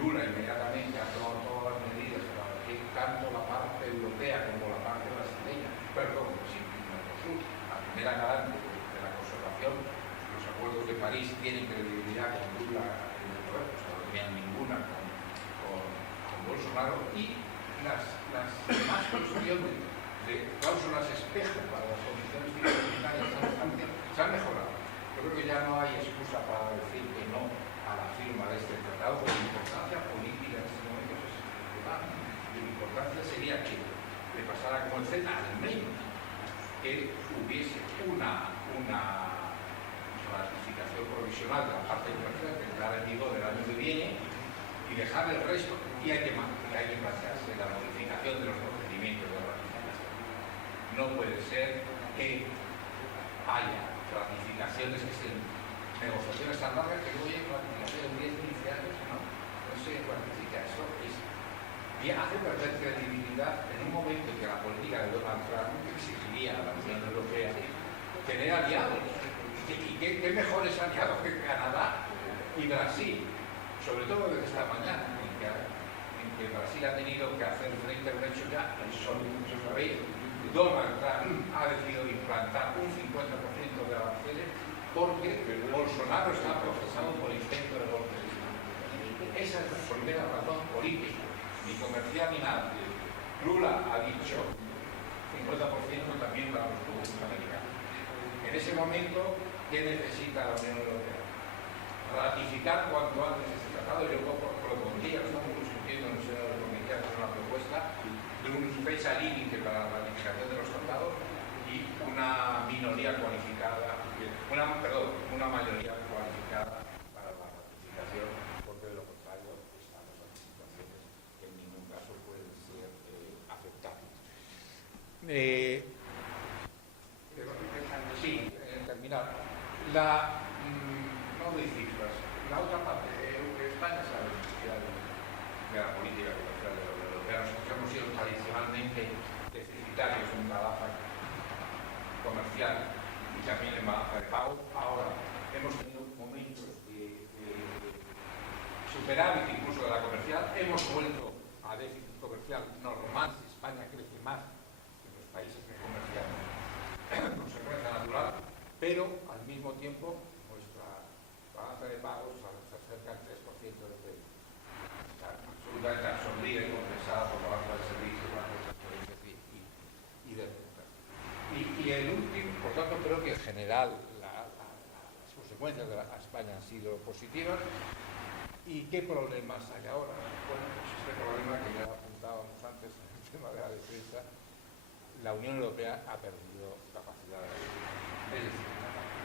Lula inmediatamente ha tomado todas las medidas para que tanto la parte europea como la parte brasileña, perdón, sí, Mercosur, la primera garante de la conservación, los acuerdos de París tienen credibilidad con Lula en el poder, o sea, no tenían ninguna con Bolsonaro, y las demás cuestiones de cláusulas espejo para las condiciones fitosanitarias se han mejorado. Yo creo que ya no hay excusa para decir que no a la firma de este tratado, porque la importancia política en este momento es estructural. Y la importancia sería que le pasara como el CETA, al menos que hubiese una ratificación provisional de la parte comercial que entrara en vigor el año que viene y dejar el resto. Y hay que plantearse la modificación de los procedimientos de ratificación. No puede ser que haya ratificaciones que estén negociaciones tan largas que luego hay ratificación de 10, 15 años, no se ratifica. Eso y hace perder credibilidad en un momento en que la política de Donald Trump exigiría a la Unión Europea tener aliados. ¿Y qué mejores aliados que Canadá y Brasil? Sobre todo desde esta mañana, en que Brasil ha tenido que hacer frente a un hecho ya insólito. ¿Sabéis? Donald Trump ha decidido implantar un 50% de aranceles porque Bolsonaro está procesado por intento de golpe de Estado. Esa es la primera razón política, ni comercial ni nada. Lula ha dicho 50% también para los productos americanos. En ese momento, ¿qué necesita la Unión Europea? Ratificar cuanto antes este tratado. Yo propondría, estamos discutiendo en el seno de la Comisión, una propuesta de una fecha límite para la ratificación de los tratados y una minoría cualificada, una mayoría cualificada para la ratificación, porque de lo contrario estamos en situaciones que en ningún caso pueden ser aceptables. Terminar. No de cifras. La otra parte, España sabe de la política comercial de la Unión Europea. Nosotros hemos sido tradicionalmente deficitarios en balanza comercial y también en balanza de pago. Ahora hemos tenido momentos de superávit incluso de la comercial. Hemos vuelto a déficit comercial normales España crece más que los países que comerciamos consecuencia natural, pero al mismo tiempo nuestra balanza de pagos se acerca al 3% del PIB. Está absolutamente absorbida y compensada por la balanza de servicios, bajo de transferencias y de rentas. Y el último, por tanto, creo que en general las consecuencias de España han sido positivas. ¿Y qué problemas hay ahora? Bueno, pues este problema que ya apuntábamos antes en el tema de la defensa, la Unión Europea ha perdido capacidad de liderazgo. Es decir,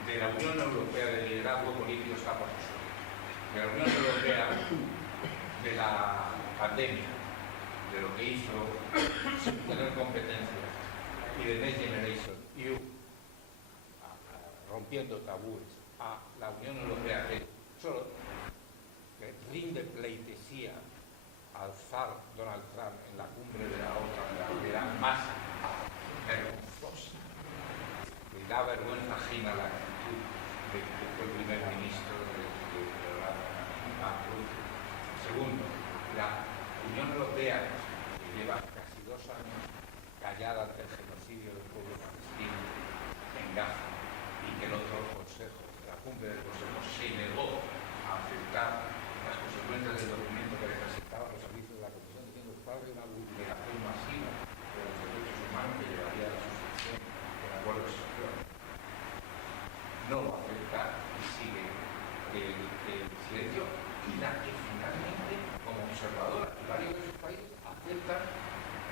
de la Unión Europea de liderazgo político está por nosotros. De la Unión Europea de la pandemia, de lo que hizo sin tener competencias, y de Next Generation EU, rompiendo tabúes, a la Unión Europea que solo rinde pleitesía al zar Donald Trump en la cumbre de la OTAN, de la más vergonzosa. Le da vergüenza ajena la actitud de que fue el primer ministro de la Rusia. Segundo, la Unión Europea, que lleva casi 2 años callada ante el genocidio del pueblo palestino en Gaza, y que el otro Consejo, la cumbre del Consejo, se negó a aceptar las consecuencias del documento que le presentaban los servicios de la Comisión, diciendo que parte de una vulneración masiva de los derechos humanos que llevaría a la suspensión del acuerdo de asociación. No lo acepta y sigue el silencio, y la que finalmente, como observadora, varios de esos países aceptan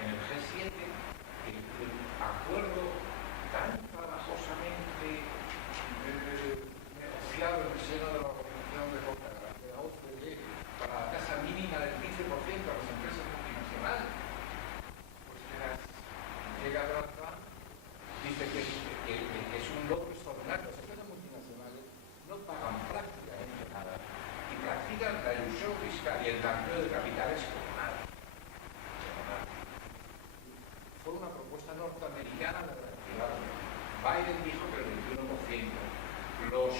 en el G7 el acuerdo tan trabajosamente negociado en el seno de la Organización de la OCDE para la tasa mínima del 15% a las empresas multinacionales. Pues llega Donald Trump, dice que es un logro extraordinario. Las empresas multinacionales no pagan prácticamente nada y practican la ilusión fiscal y el blanqueo de capitales como nada. Fue una propuesta norteamericana de reactivar. Biden dijo que el 21%. Los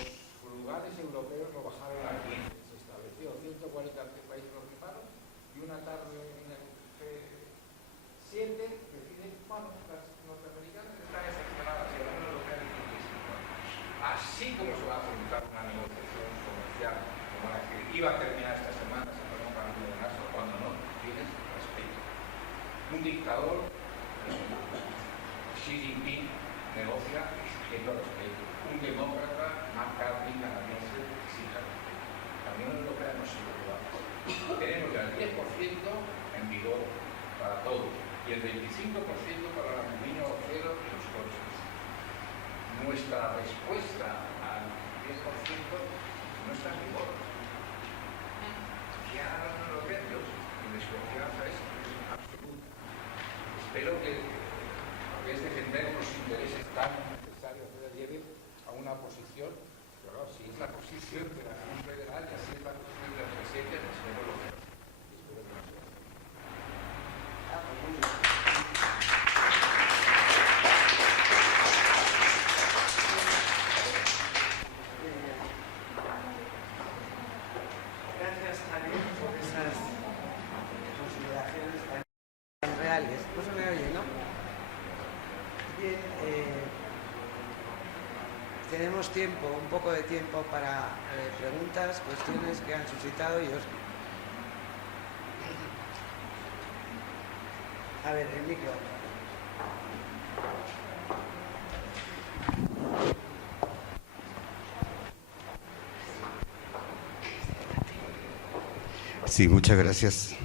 lugares europeos lo bajaron a 15%. Se estableció 143 países lo fijaron y una tarde en el G7 deciden, bueno, las norteamericanas están excepcionadas y la Unión Europea dice que sí. Así como se va a afrontar una negociación comercial como la que iba a terminar esta semana, se pone un camino de gasto, cuando no tienes respeto. Un dictador, Xi Jinping, negocia exigiendo respeto. Un demócrata, McCarthy, canadiense, exige respeto. La Unión Europea no se lo da. Tenemos ya el 10% en vigor para todos y el 25% para el aluminio, acero y los coches. Nuestra respuesta al 10% no está en vigor. ¿Qué hará la Unión Europea? Mi desconfianza es absoluta. Espero que es defender los intereses tan necesarios de lleve a una posición, pero si es la posición de la Unión Federal y así es la posición del presidente, espero lo que espero que no sea. Gracias, Javier, por esas consideraciones tan reales. No se me oye, ¿no? Bien, tenemos tiempo, un poco de tiempo para preguntas, cuestiones que han suscitado y os... A ver, el micro. Sí, muchas gracias.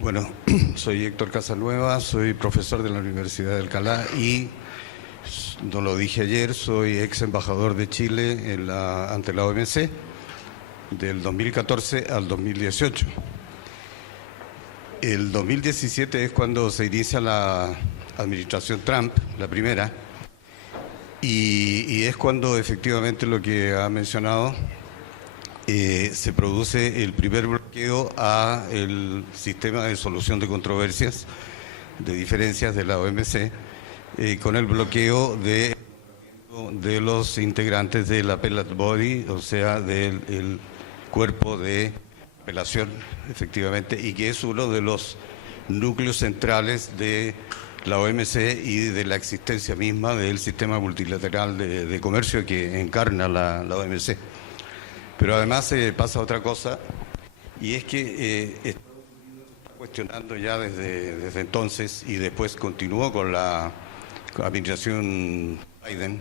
Bueno, soy Héctor Casanueva, soy profesor de la Universidad de Alcalá y, no lo dije ayer, soy ex embajador de Chile ante la OMC del 2014 al 2018. El 2017 es cuando se inicia la administración Trump, la primera, y es cuando efectivamente lo que ha mencionado se produce el primer bloqueo al sistema de solución de controversias, de diferencias de la OMC, con el bloqueo de los integrantes del Appellate Body, o sea, del cuerpo de apelación, efectivamente, y que es uno de los núcleos centrales de la OMC y de la existencia misma del sistema multilateral de comercio que encarna la OMC. Pero además pasa otra cosa, y es que Estados Unidos está cuestionando ya desde entonces, y después continuó con la administración Biden,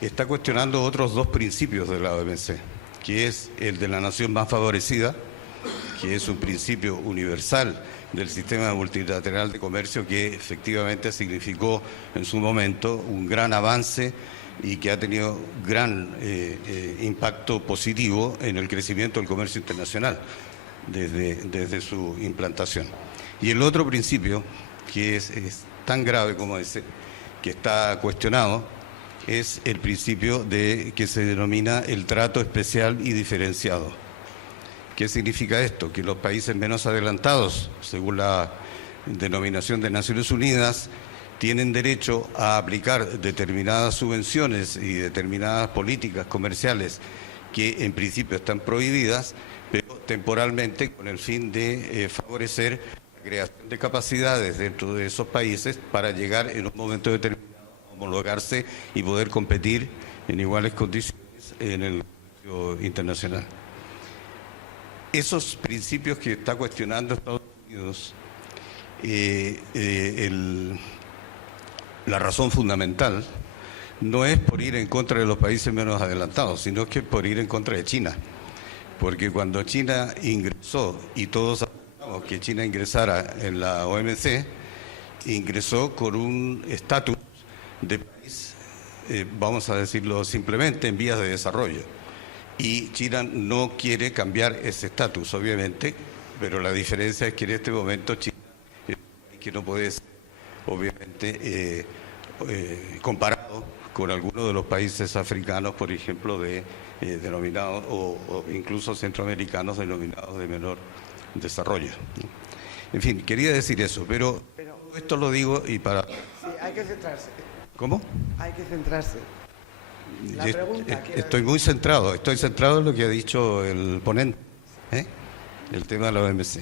está cuestionando otros dos principios de la OMC, que es el de la nación más favorecida, que es un principio universal del sistema multilateral de comercio que efectivamente significó en su momento un gran avance y que ha tenido gran impacto positivo en el crecimiento del comercio internacional desde su implantación. Y el otro principio, que es tan grave como ese, que está cuestionado, es el principio que se denomina el trato especial y diferenciado. ¿Qué significa esto? Que los países menos adelantados, según la denominación de Naciones Unidas, tienen derecho a aplicar determinadas subvenciones y determinadas políticas comerciales que en principio están prohibidas, pero temporalmente con el fin de favorecer la creación de capacidades dentro de esos países para llegar en un momento determinado a homologarse y poder competir en iguales condiciones en el comercio internacional. Esos principios que está cuestionando Estados Unidos, la razón fundamental no es por ir en contra de los países menos adelantados, sino que por ir en contra de China. Porque cuando China ingresó, y todos sabemos que China ingresara en la OMC, ingresó con un estatus de país, vamos a decirlo simplemente, en vías de desarrollo. Y China no quiere cambiar ese estatus, obviamente, pero la diferencia es que en este momento China es un país que no puede ser, obviamente, comparado con algunos de los países africanos, por ejemplo, denominados o incluso centroamericanos denominados de menor desarrollo, ¿no? En fin, quería decir eso, pero esto lo digo y para... Sí, hay que centrarse. ¿Cómo? Hay que centrarse. La pregunta, estoy muy centrado, estoy centrado en lo que ha dicho el ponente, el tema de la OMC.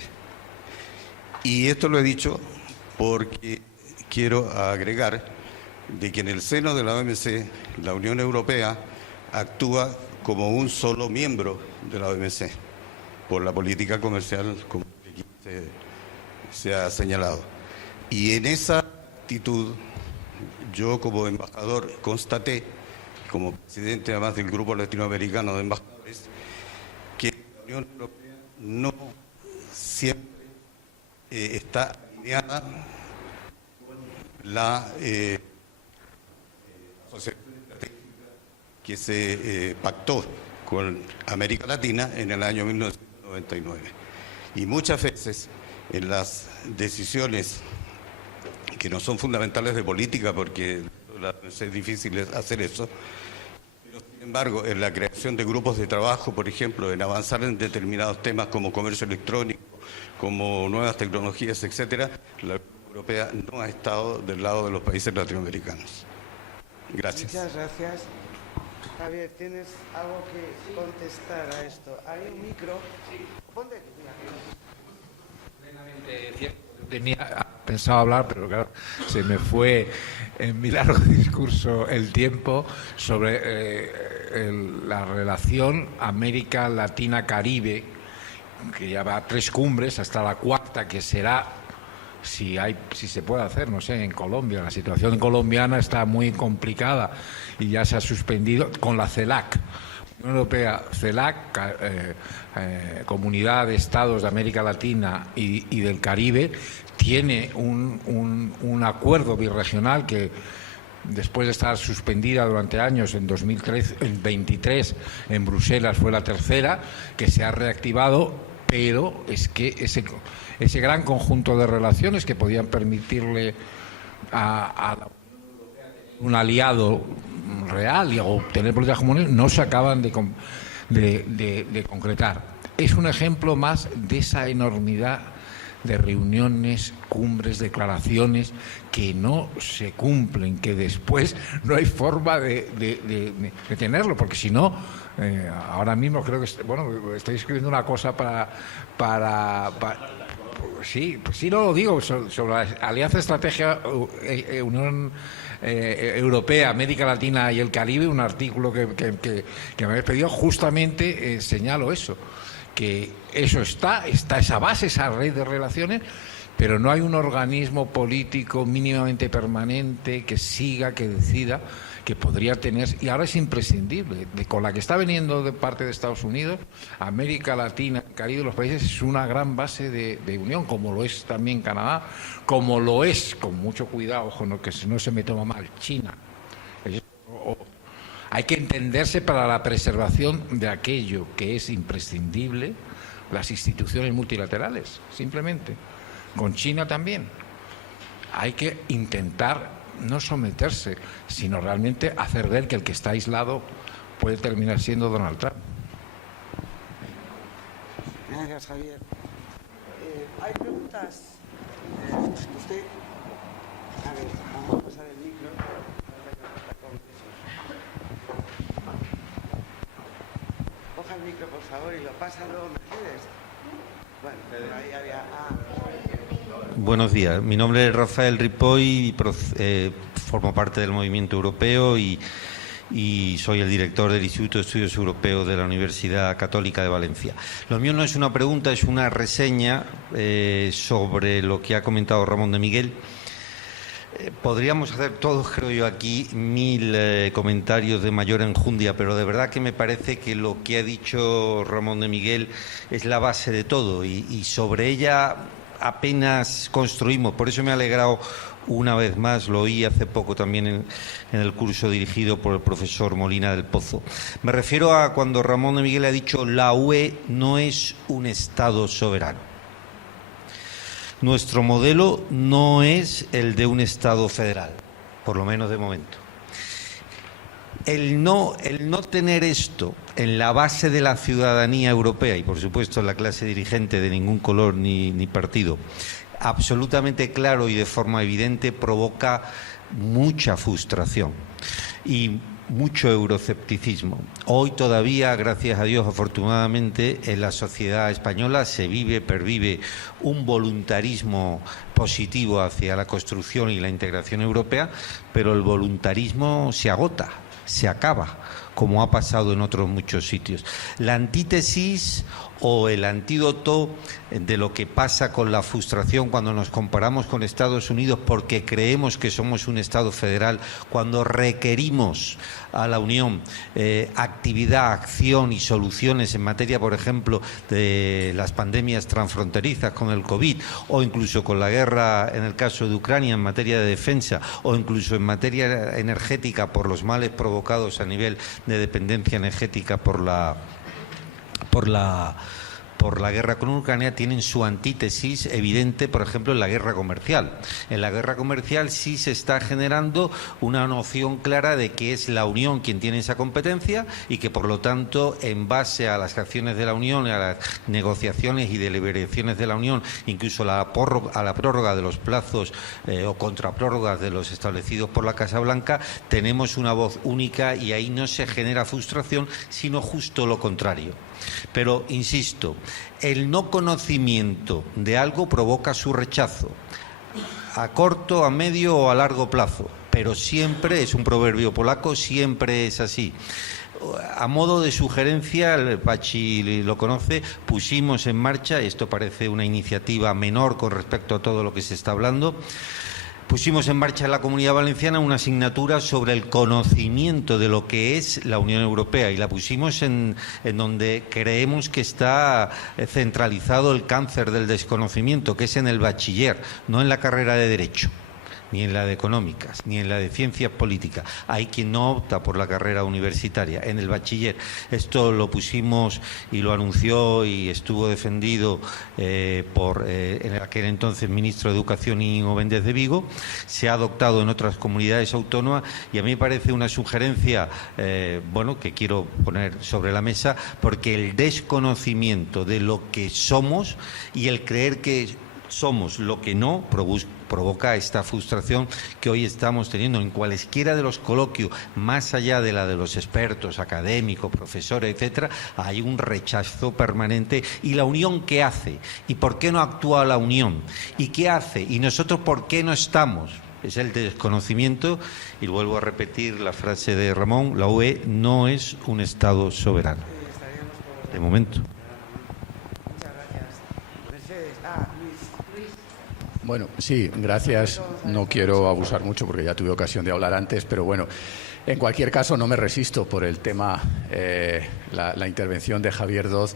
Y esto lo he dicho porque quiero agregar de que en el seno de la OMC, la Unión Europea actúa como un solo miembro de la OMC, por la política comercial, como aquí se ha señalado. Y en esa actitud, yo como embajador constaté, como presidente además del Grupo Latinoamericano de Embajadores, que la Unión Europea no siempre está alineada con la asociación estratégica que se pactó con América Latina en el año 1999. Y muchas veces en las decisiones que no son fundamentales de política, porque es difícil hacer eso, pero sin embargo en la creación de grupos de trabajo, por ejemplo, en avanzar en determinados temas como comercio electrónico, como nuevas tecnologías, etcétera, la Unión Europea no ha estado del lado de los países latinoamericanos. Gracias. Muchas gracias. Javier, ¿tienes algo que contestar a esto? ¿Hay un micro? Sí. Ponte aquí. Plenamente cierto. Tenía pensado hablar, pero claro, se me fue en mi largo discurso el tiempo sobre la relación América Latina-Caribe, que ya va a 3 cumbres, hasta la 4ª, que será, si se puede hacer, no sé, en Colombia. La situación colombiana está muy complicada y ya se ha suspendido con la CELAC. Unión Europea, CELAC, Comunidad de Estados de América Latina y del Caribe, tiene un acuerdo birregional que, después de estar suspendida durante años, en 2023 en Bruselas fue la 3ª, que se ha reactivado, pero es que ese gran conjunto de relaciones que podían permitirle a la Unión Europea un aliado real y obtener políticas comunes no se acaban de concretar. Es un ejemplo más de esa enormidad de reuniones, cumbres, declaraciones que no se cumplen, que después no hay forma de tenerlo, porque si no, ahora mismo creo que estoy escribiendo una cosa para Pues sí, no lo digo. Sobre la Alianza Estrategia Unión Europea, América Latina y el Caribe, un artículo que me habéis pedido, justamente señalo eso, que eso está esa base, esa red de relaciones, pero no hay un organismo político mínimamente permanente que siga, que decida, que podría tener, y ahora es imprescindible, con la que está viniendo de parte de Estados Unidos, América Latina, Caribe, los países, es una gran base de unión, como lo es también Canadá, como lo es, con mucho cuidado, ojo, que no se me toma mal, China. Hay que entenderse para la preservación de aquello que es imprescindible, las instituciones multilaterales, simplemente. Con China también. Hay que intentar no someterse, sino realmente hacer ver que el que está aislado puede terminar siendo Donald Trump. Gracias, Javier. ¿Hay preguntas? ¿Usted? A ver, vamos a pasar el micro. Coja el micro, por favor, y lo pasa luego, Mercedes. Bueno, pero ahí había... Buenos días, mi nombre es Rafael Ripoll, formo parte del Movimiento Europeo y soy el director del Instituto de Estudios Europeos de la Universidad Católica de Valencia. Lo mío no es una pregunta, es una reseña sobre lo que ha comentado Ramón de Miguel. Podríamos hacer todos, creo yo, aquí 1000 comentarios de mayor enjundia, pero de verdad que me parece que lo que ha dicho Ramón de Miguel es la base de todo y sobre ella apenas construimos. Por eso me ha alegrado una vez más, lo oí hace poco también en el curso dirigido por el profesor Molina del Pozo. Me refiero a cuando Ramón de Miguel ha dicho la UE no es un Estado soberano. Nuestro modelo no es el de un Estado federal, por lo menos de momento. El no tener esto en la base de la ciudadanía europea y, por supuesto, en la clase dirigente de ningún color ni partido, absolutamente claro y de forma evidente, provoca mucha frustración y mucho eurocepticismo. Hoy todavía, gracias a Dios, afortunadamente, en la sociedad española se pervive un voluntarismo positivo hacia la construcción y la integración europea, pero el voluntarismo se agota, se acaba, como ha pasado en otros muchos sitios. La antítesis o el antídoto de lo que pasa con la frustración cuando nos comparamos con Estados Unidos porque creemos que somos un Estado federal, cuando requerimos a la Unión actividad, acción y soluciones en materia, por ejemplo, de las pandemias transfronterizas con el COVID, o incluso con la guerra, en el caso de Ucrania, en materia de defensa, o incluso en materia energética por los males provocados a nivel de dependencia energética por la guerra con Ucrania, tienen su antítesis evidente, por ejemplo, en la guerra comercial. En la guerra comercial sí se está generando una noción clara de que es la Unión quien tiene esa competencia y que, por lo tanto, en base a las acciones de la Unión, a las negociaciones y deliberaciones de la Unión, incluso a la prórroga de los plazos o contraprórrogas de los establecidos por la Casa Blanca, tenemos una voz única y ahí no se genera frustración, sino justo lo contrario. Pero, insisto, el no conocimiento de algo provoca su rechazo, a corto, a medio o a largo plazo, pero siempre, es un proverbio polaco, siempre es así. A modo de sugerencia, el Pachi lo conoce, pusimos en marcha, esto parece una iniciativa menor con respecto a todo lo que se está hablando, pusimos en marcha en la Comunidad Valenciana una asignatura sobre el conocimiento de lo que es la Unión Europea y la pusimos en donde creemos que está centralizado el cáncer del desconocimiento, que es en el bachiller, no en la carrera de Derecho, ni en la de Económicas, ni en la de Ciencias Políticas. Hay quien no opta por la carrera universitaria, en el bachiller. Esto lo pusimos y lo anunció y estuvo defendido por en aquel entonces ministro de Educación, Íñigo Méndez de Vigo. Se ha adoptado en otras comunidades autónomas y a mí me parece una sugerencia que quiero poner sobre la mesa, porque el desconocimiento de lo que somos y el creer que somos lo que no provoca esta frustración que hoy estamos teniendo en cualesquiera de los coloquios, más allá de la de los expertos, académicos, profesores, etcétera. Hay un rechazo permanente. ¿Y la Unión qué hace? ¿Y por qué no actúa la Unión? ¿Y qué hace? ¿Y nosotros por qué no estamos? Es el desconocimiento, y vuelvo a repetir la frase de Ramón: la UE no es un Estado soberano, de momento. Muchas gracias. Mercedes. Luis. Bueno, sí, gracias. No quiero abusar mucho porque ya tuve ocasión de hablar antes, pero bueno, en cualquier caso no me resisto por el tema, la intervención de Javier Doz.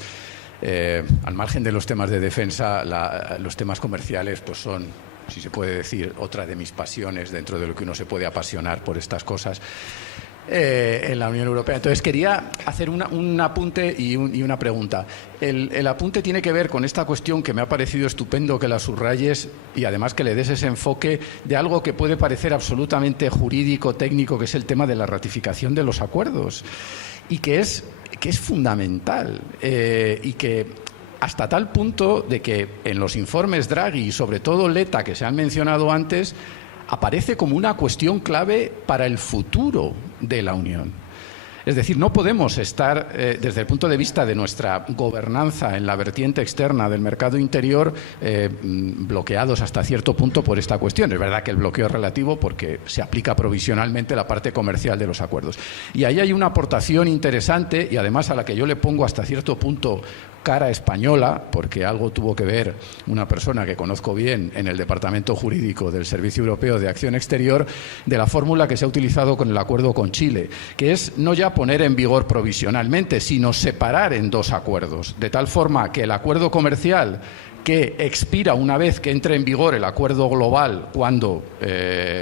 Al margen de los temas de defensa, los temas comerciales pues son, si se puede decir, otra de mis pasiones dentro de lo que uno se puede apasionar por estas cosas en la Unión Europea. Entonces quería hacer un apunte y una pregunta. El apunte tiene que ver con esta cuestión que me ha parecido estupendo que la subrayes y además que le des ese enfoque de algo que puede parecer absolutamente jurídico, técnico, que es el tema de la ratificación de los acuerdos y que es fundamental y que hasta tal punto de que en los informes Draghi y sobre todo Letta que se han mencionado antes aparece como una cuestión clave para el futuro de la Unión. Es decir, no podemos estar, desde el punto de vista de nuestra gobernanza en la vertiente externa del mercado interior, bloqueados hasta cierto punto por esta cuestión. Es verdad que el bloqueo es relativo porque se aplica provisionalmente la parte comercial de los acuerdos. Y ahí hay una aportación interesante y además a la que yo le pongo hasta cierto punto cara española, porque algo tuvo que ver una persona que conozco bien en el Departamento Jurídico del Servicio Europeo de Acción Exterior, de la fórmula que se ha utilizado con el acuerdo con Chile, que es no ya poner en vigor provisionalmente, sino separar en dos acuerdos, de tal forma que el acuerdo comercial que expira una vez que entre en vigor el acuerdo global cuando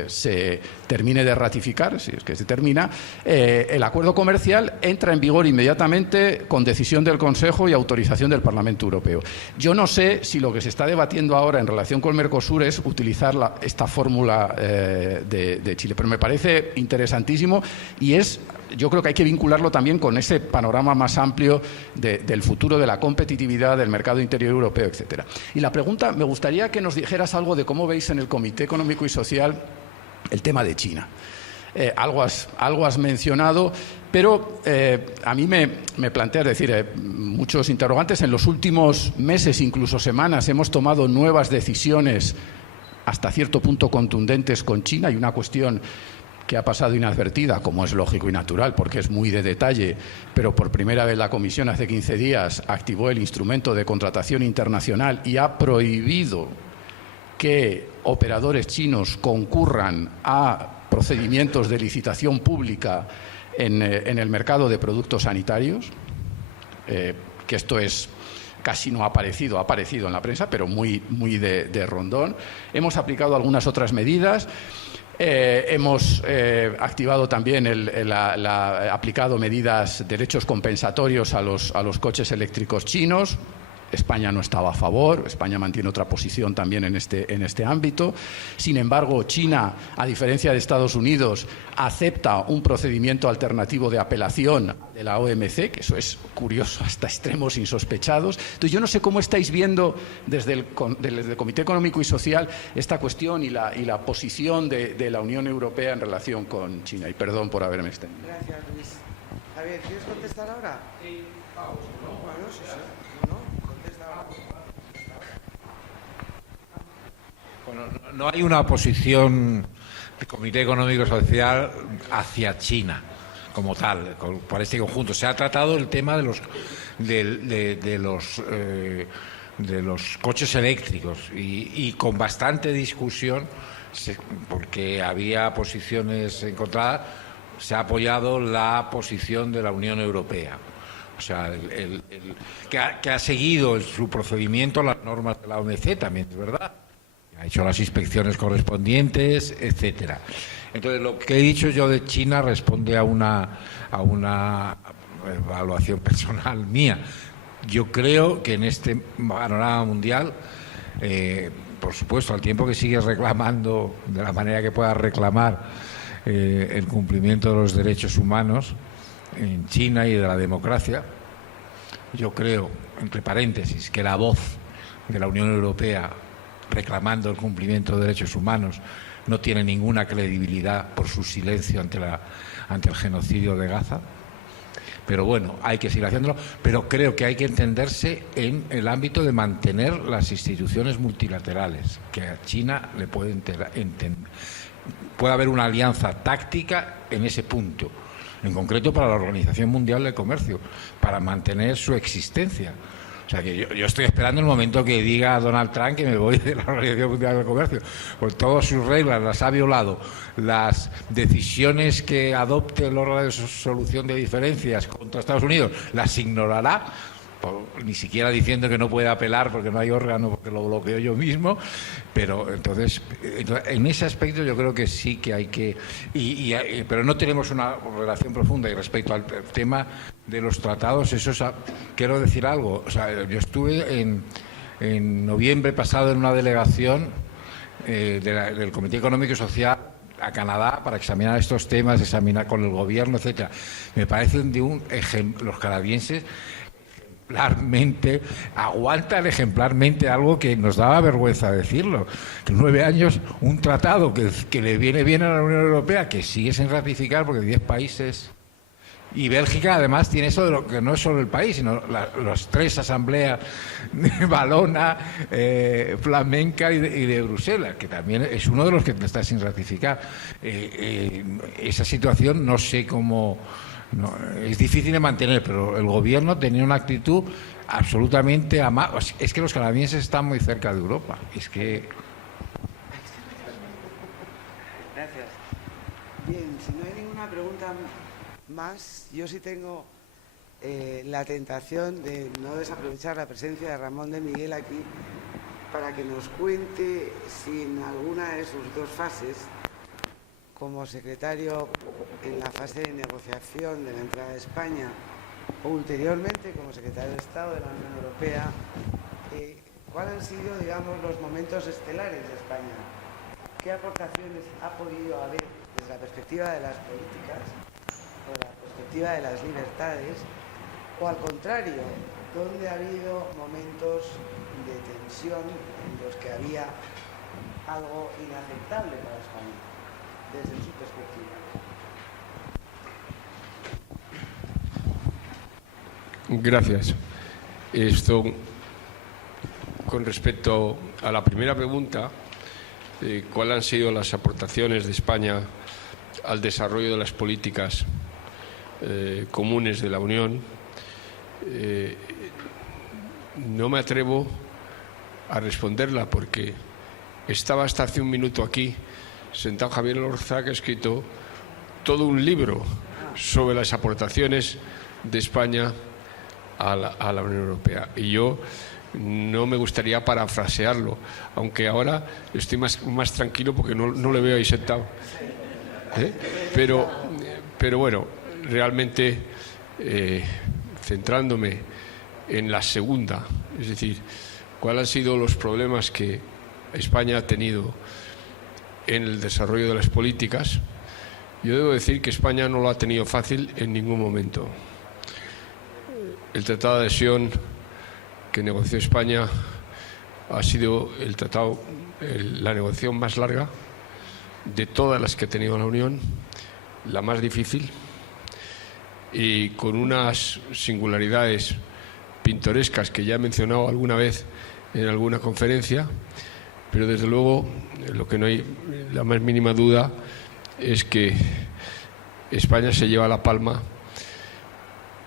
se termine de ratificar, si es que se termina, el acuerdo comercial entra en vigor inmediatamente con decisión del Consejo y autorización del Parlamento Europeo. Yo no sé si lo que se está debatiendo ahora en relación con Mercosur es utilizar esta fórmula de Chile, pero me parece interesantísimo y yo creo que hay que vincularlo también con ese panorama más amplio del futuro de la competitividad del mercado interior europeo, etcétera. Y la pregunta, me gustaría que nos dijeras algo de cómo veis en el Comité Económico y Social el tema de China. Algo has mencionado, pero a mí me plantea, es decir, muchos interrogantes. En los últimos meses, incluso semanas, hemos tomado nuevas decisiones hasta cierto punto contundentes con China. Hay una cuestión que ha pasado inadvertida, como es lógico y natural, porque es muy de detalle, pero por primera vez la Comisión hace 15 días activó el instrumento de contratación internacional y ha prohibido que operadores chinos concurran a procedimientos de licitación pública en el mercado de productos sanitarios, que esto es casi no ha aparecido en la prensa, pero muy de rondón. Hemos aplicado algunas otras medidas. Hemos activado también aplicado medidas, derechos compensatorios a los coches eléctricos chinos. España no estaba a favor, España mantiene otra posición también en este ámbito. Sin embargo, China, a diferencia de Estados Unidos, acepta un procedimiento alternativo de apelación de la OMC, que eso es curioso hasta extremos insospechados. Entonces, yo no sé cómo estáis viendo desde el Comité Económico y Social esta cuestión y la posición de la Unión Europea en relación con China. Y perdón por haberme extendido. Gracias, Luis. Javier, ¿quieres contestar ahora? Sí. Bueno, sí. Bueno, no hay una posición del Comité Económico y Social hacia China como tal, por este conjunto. Se ha tratado el tema de los coches eléctricos y con bastante discusión, porque había posiciones encontradas, se ha apoyado la posición de la Unión Europea. O sea, que ha seguido su procedimiento las normas de la OMC también, es verdad. Ha hecho las inspecciones correspondientes, etcétera. Entonces, lo que he dicho yo de China responde a una evaluación personal mía. Yo creo que en este panorama mundial, por supuesto, al tiempo que sigue reclamando, de la manera que pueda reclamar, el cumplimiento de los derechos humanos en China y de la democracia, yo creo, entre paréntesis, que la voz de la Unión Europea reclamando el cumplimiento de derechos humanos, no tiene ninguna credibilidad por su silencio ante el genocidio de Gaza. Pero bueno, hay que seguir haciéndolo, pero creo que hay que entenderse en el ámbito de mantener las instituciones multilaterales, que a China le puede haber una alianza táctica en ese punto, en concreto para la Organización Mundial del Comercio, para mantener su existencia. O sea, que yo estoy esperando el momento que diga Donald Trump que me voy de la Organización Mundial del Comercio, por todas sus reglas las ha violado, las decisiones que adopte el órgano de solución de diferencias contra Estados Unidos las ignorará, ni siquiera diciendo que no puede apelar porque no hay órgano, porque lo bloqueo yo mismo. Pero entonces en ese aspecto yo creo que sí que hay que... pero no tenemos una relación profunda. Y respecto al tema de los tratados, quiero decir algo. O sea, yo estuve en noviembre pasado en una delegación del Comité Económico y Social a Canadá para examinar estos temas, examinar con el gobierno, etcétera. Me parecen de un ejemplo, los canadienses aguantan ejemplarmente algo que nos daba vergüenza decirlo. 9 años, un tratado que le viene bien a la Unión Europea, que sigue sin ratificar porque 10 países. Y Bélgica además tiene eso de lo que no es solo el país, sino las 3 asambleas de Valona, Flamenca y de Bruselas, que también es uno de los que está sin ratificar. Esa situación no sé cómo... No, es difícil de mantener, pero el gobierno tenía una actitud absolutamente amable. Es que los canadienses están muy cerca de Europa. Es que... Gracias. Bien, si no hay ninguna pregunta más, yo sí tengo la tentación de no desaprovechar la presencia de Ramón de Miguel aquí para que nos cuente si en alguna de sus 2 fases, como secretario en la fase de negociación de la entrada de España o ulteriormente como secretario de Estado de la Unión Europea, ¿cuáles han sido, digamos, los momentos estelares de España? ¿Qué aportaciones ha podido haber desde la perspectiva de las políticas o de la perspectiva de las libertades? O al contrario, ¿dónde ha habido momentos de tensión en los que había algo inaceptable para España, desde su perspectiva? Gracias. Esto, con respecto a la primera pregunta, ¿cuáles han sido las aportaciones de España al desarrollo de las políticas comunes de la Unión? No me atrevo a responderla porque estaba hasta hace un minuto aquí sentado Javier Lorza, que ha escrito todo un libro sobre las aportaciones de España a la Unión Europea, y yo no me gustaría parafrasearlo, aunque ahora estoy más tranquilo porque no le veo ahí sentado, pero bueno, realmente centrándome en la segunda, es decir, cuáles han sido los problemas que España ha tenido en el desarrollo de las políticas. Yo debo decir que España no lo ha tenido fácil en ningún momento. El tratado de adhesión que negoció España ha sido la negociación más larga de todas las que ha tenido la Unión, la más difícil y con unas singularidades pintorescas que ya he mencionado alguna vez en alguna conferencia, pero desde luego lo que no hay la más mínima duda es que España se lleva la palma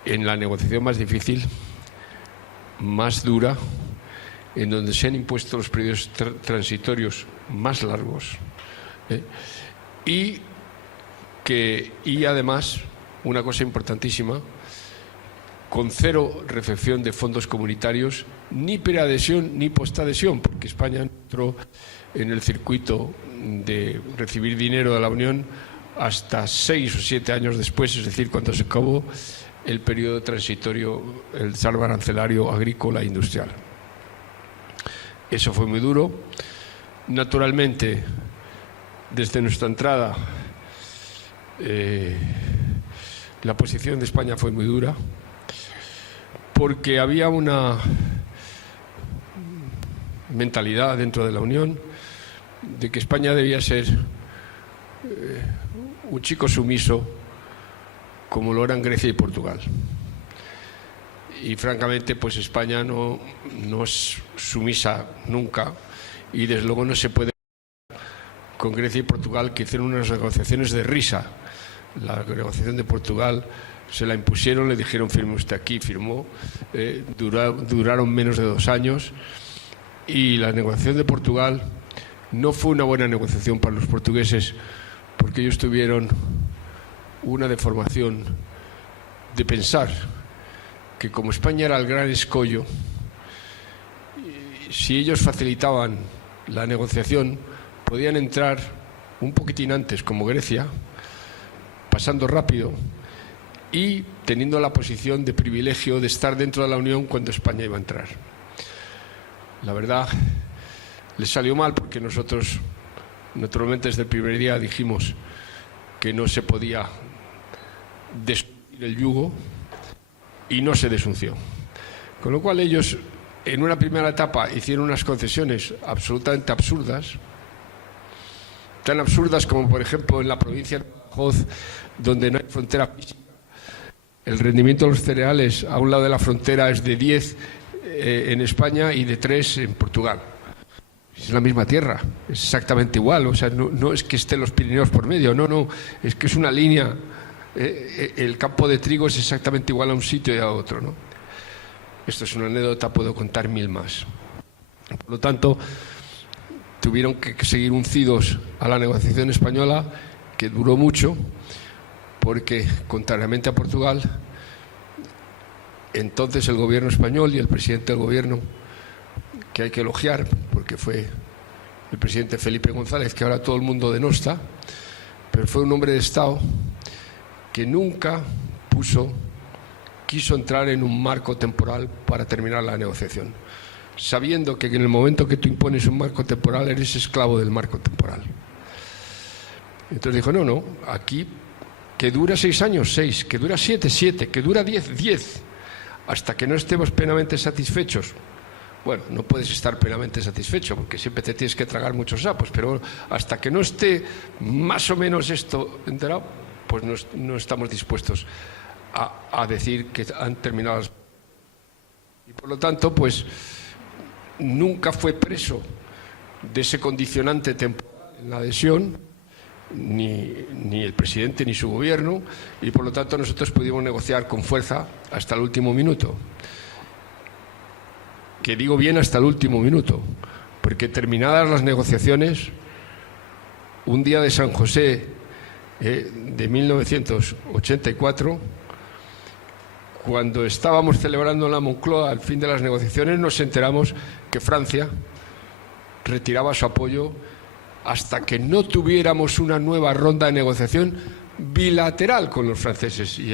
en la negociación más difícil, más dura, en donde se han impuesto los periodos transitorios más largos, y además, una cosa importantísima, con 0 recepción de fondos comunitarios, ni preadhesión ni postadhesión, porque España entró en el circuito de recibir dinero de la Unión hasta 6 o 7 años después, es decir, cuando se acabó el periodo transitorio, el saldo arancelario agrícola e industrial. Eso fue muy duro. Naturalmente, desde nuestra entrada, la posición de España fue muy dura, porque había una mentalidad dentro de la Unión de que España debía ser un chico sumiso como lo eran Grecia y Portugal. Y francamente, pues España no es sumisa nunca, y desde luego no se puede con Grecia y Portugal, que hicieron unas negociaciones de risa. La negociación de Portugal se la impusieron, le dijeron firme usted aquí, firmó, duraron menos de 2 años, y la negociación de Portugal no fue una buena negociación para los portugueses, porque ellos tuvieron una deformación de pensar que como España era el gran escollo, si ellos facilitaban la negociación, podían entrar un poquitín antes, como Grecia, pasando rápido y teniendo la posición de privilegio de estar dentro de la Unión cuando España iba a entrar. La verdad, les salió mal, porque nosotros, naturalmente, desde el primer día dijimos que no se podía desunir el yugo, y no se desunció. Con lo cual ellos, en una primera etapa, hicieron unas concesiones absolutamente absurdas, tan absurdas como, por ejemplo, en la provincia de Badajoz, donde no hay frontera física. El rendimiento de los cereales a un lado de la frontera es de 10 en España y de 3 en Portugal. Es la misma tierra, es exactamente igual. O sea, no es que estén los Pirineos por medio, no, es que es una línea. El campo de trigo es exactamente igual a un sitio y a otro, ¿no? Esto es una anécdota, puedo contar 1000 más. Por lo tanto, tuvieron que seguir uncidos a la negociación española, que duró mucho, porque, contrariamente a Portugal, entonces el gobierno español y el presidente del gobierno, que hay que elogiar, porque fue el presidente Felipe González, que ahora todo el mundo denosta, pero fue un hombre de Estado que nunca quiso entrar en un marco temporal para terminar la negociación, sabiendo que en el momento que tú impones un marco temporal eres esclavo del marco temporal. Entonces dijo, no, aquí que dura 6 años, 6, que dura 7, 7, que dura 10, 10, hasta que no estemos plenamente satisfechos. Bueno, no puedes estar plenamente satisfecho, porque siempre te tienes que tragar muchos sapos, pero hasta que no esté más o menos esto enterado, pues no estamos dispuestos a decir que han terminado las... Y por lo tanto, pues nunca fue preso de ese condicionante temporal en la adhesión, ni el presidente ni su gobierno, y por lo tanto nosotros pudimos negociar con fuerza hasta el último minuto. Que digo bien hasta el último minuto, porque terminadas las negociaciones, un día de San José de 1984, cuando estábamos celebrando en la Moncloa el fin de las negociaciones, nos enteramos que Francia retiraba su apoyo hasta que no tuviéramos una nueva ronda de negociación bilateral con los franceses. Y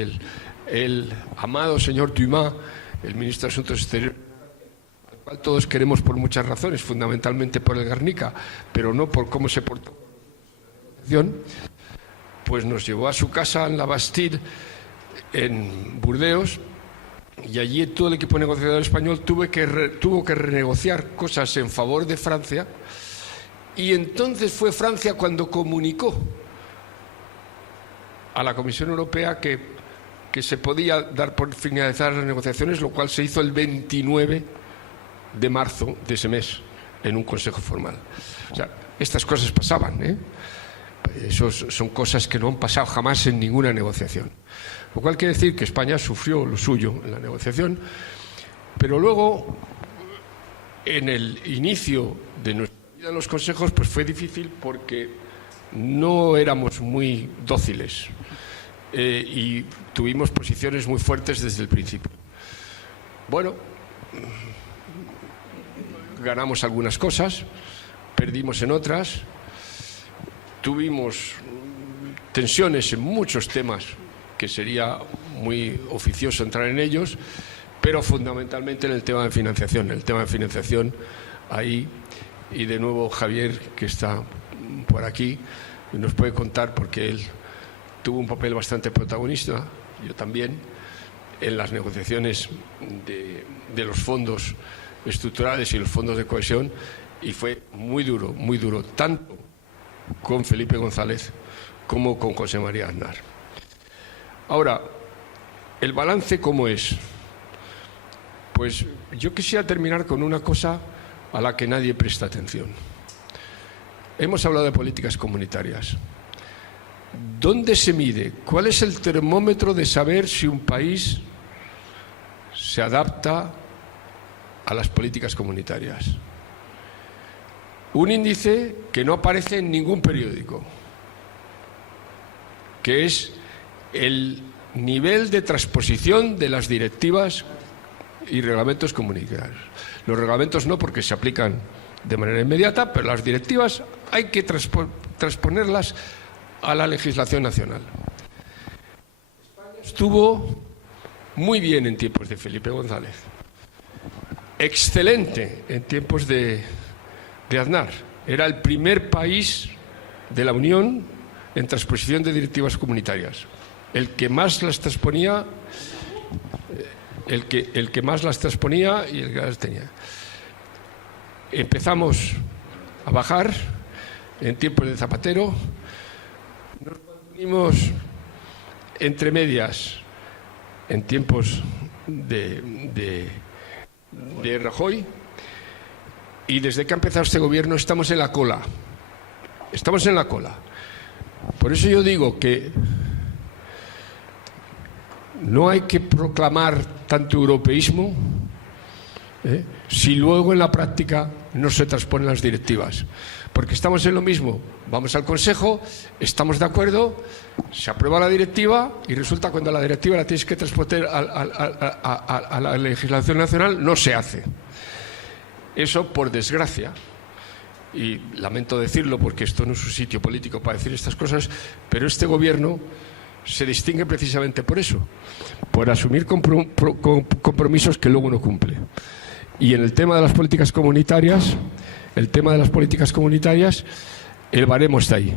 el amado señor Dumas, el ministro de Asuntos Exteriores, al cual todos queremos por muchas razones, fundamentalmente por el Guernica, pero no por cómo se portó la negociación, pues nos llevó a su casa en la Bastille, en Burdeos, y allí todo el equipo negociador español tuvo que renegociar cosas en favor de Francia, y entonces fue Francia cuando comunicó a la Comisión Europea que se podía dar por finalizadas las negociaciones, lo cual se hizo el 29 de marzo de ese mes, en un consejo formal. O sea, estas cosas pasaban, ¿eh? Esos son cosas que no han pasado jamás en ninguna negociación. Lo cual quiere decir que España sufrió lo suyo en la negociación, pero luego, en el inicio de nuestra vida en los consejos, pues fue difícil porque no éramos muy dóciles y tuvimos posiciones muy fuertes desde el principio. Bueno, ganamos algunas cosas, perdimos en otras. Tuvimos tensiones en muchos temas que sería muy oficioso entrar en ellos, pero fundamentalmente en el tema de financiación. El tema de financiación, ahí, y de nuevo Javier, que está por aquí, nos puede contar, porque él tuvo un papel bastante protagonista, yo también, en las negociaciones de los fondos estructurales y los fondos de cohesión, y fue muy duro, tanto con Felipe González como con José María Aznar. Ahora, ¿el balance cómo es? Pues yo quisiera terminar con una cosa a la que nadie presta atención. Hemos hablado de políticas comunitarias. ¿Dónde se mide? ¿Cuál es el termómetro de saber si un país se adapta a las políticas comunitarias? Un índice que no aparece en ningún periódico, que es el nivel de transposición de las directivas y reglamentos comunitarios. Los reglamentos no, porque se aplican de manera inmediata, pero las directivas hay que transponerlas a la legislación nacional. España estuvo muy bien en tiempos de Felipe González, excelente en tiempos de Aznar. Era el primer país de la Unión en transposición de directivas comunitarias, el que más las transponía, el que más las transponía y el que las tenía. Empezamos a bajar en tiempos de Zapatero, nos mantuvimos entre medias en tiempos de Rajoy, y desde que ha empezado este gobierno estamos en la cola. Estamos en la cola. Por eso yo digo que no hay que proclamar tanto europeísmo si luego en la práctica no se transponen las directivas. Porque estamos en lo mismo. Vamos al Consejo, estamos de acuerdo, se aprueba la directiva y resulta cuando la directiva la tienes que transponer a la legislación nacional, no se hace. Eso, por desgracia, y lamento decirlo porque esto no es un sitio político para decir estas cosas, pero este gobierno se distingue precisamente por eso, por asumir compromisos que luego no cumple. Y en el tema de las políticas comunitarias, el baremo está ahí.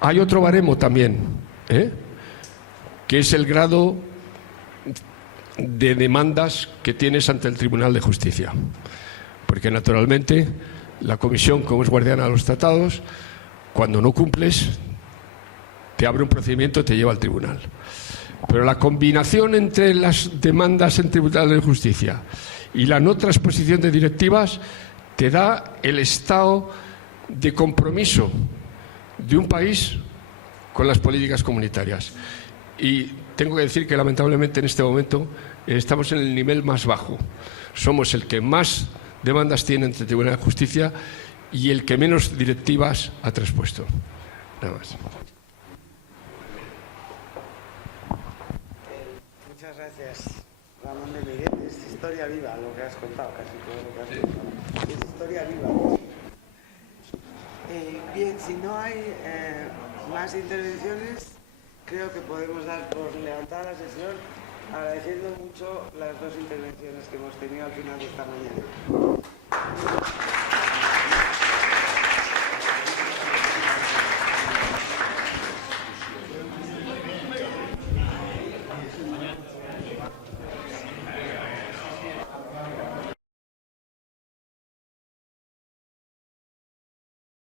Hay otro baremo también, que es el grado de demandas que tienes ante el Tribunal de Justicia. Porque naturalmente la Comisión, como es guardiana de los tratados, cuando no cumples, te abre un procedimiento y te lleva al tribunal. Pero la combinación entre las demandas en Tribunal de Justicia y la no transposición de directivas te da el estado de compromiso de un país con las políticas comunitarias. Y tengo que decir que lamentablemente en este momento estamos en el nivel más bajo. Somos el que más demandas tiene ante el Tribunal de Justicia y el que menos directivas ha transpuesto. Nada más. Muchas gracias, Ramón de Miguel. Es historia viva lo que has contado, casi todo lo que has contado. Es historia viva. Bien, si no hay más intervenciones, creo que podemos dar por levantada la sesión, agradeciendo mucho las dos intervenciones que hemos tenido al final de esta mañana.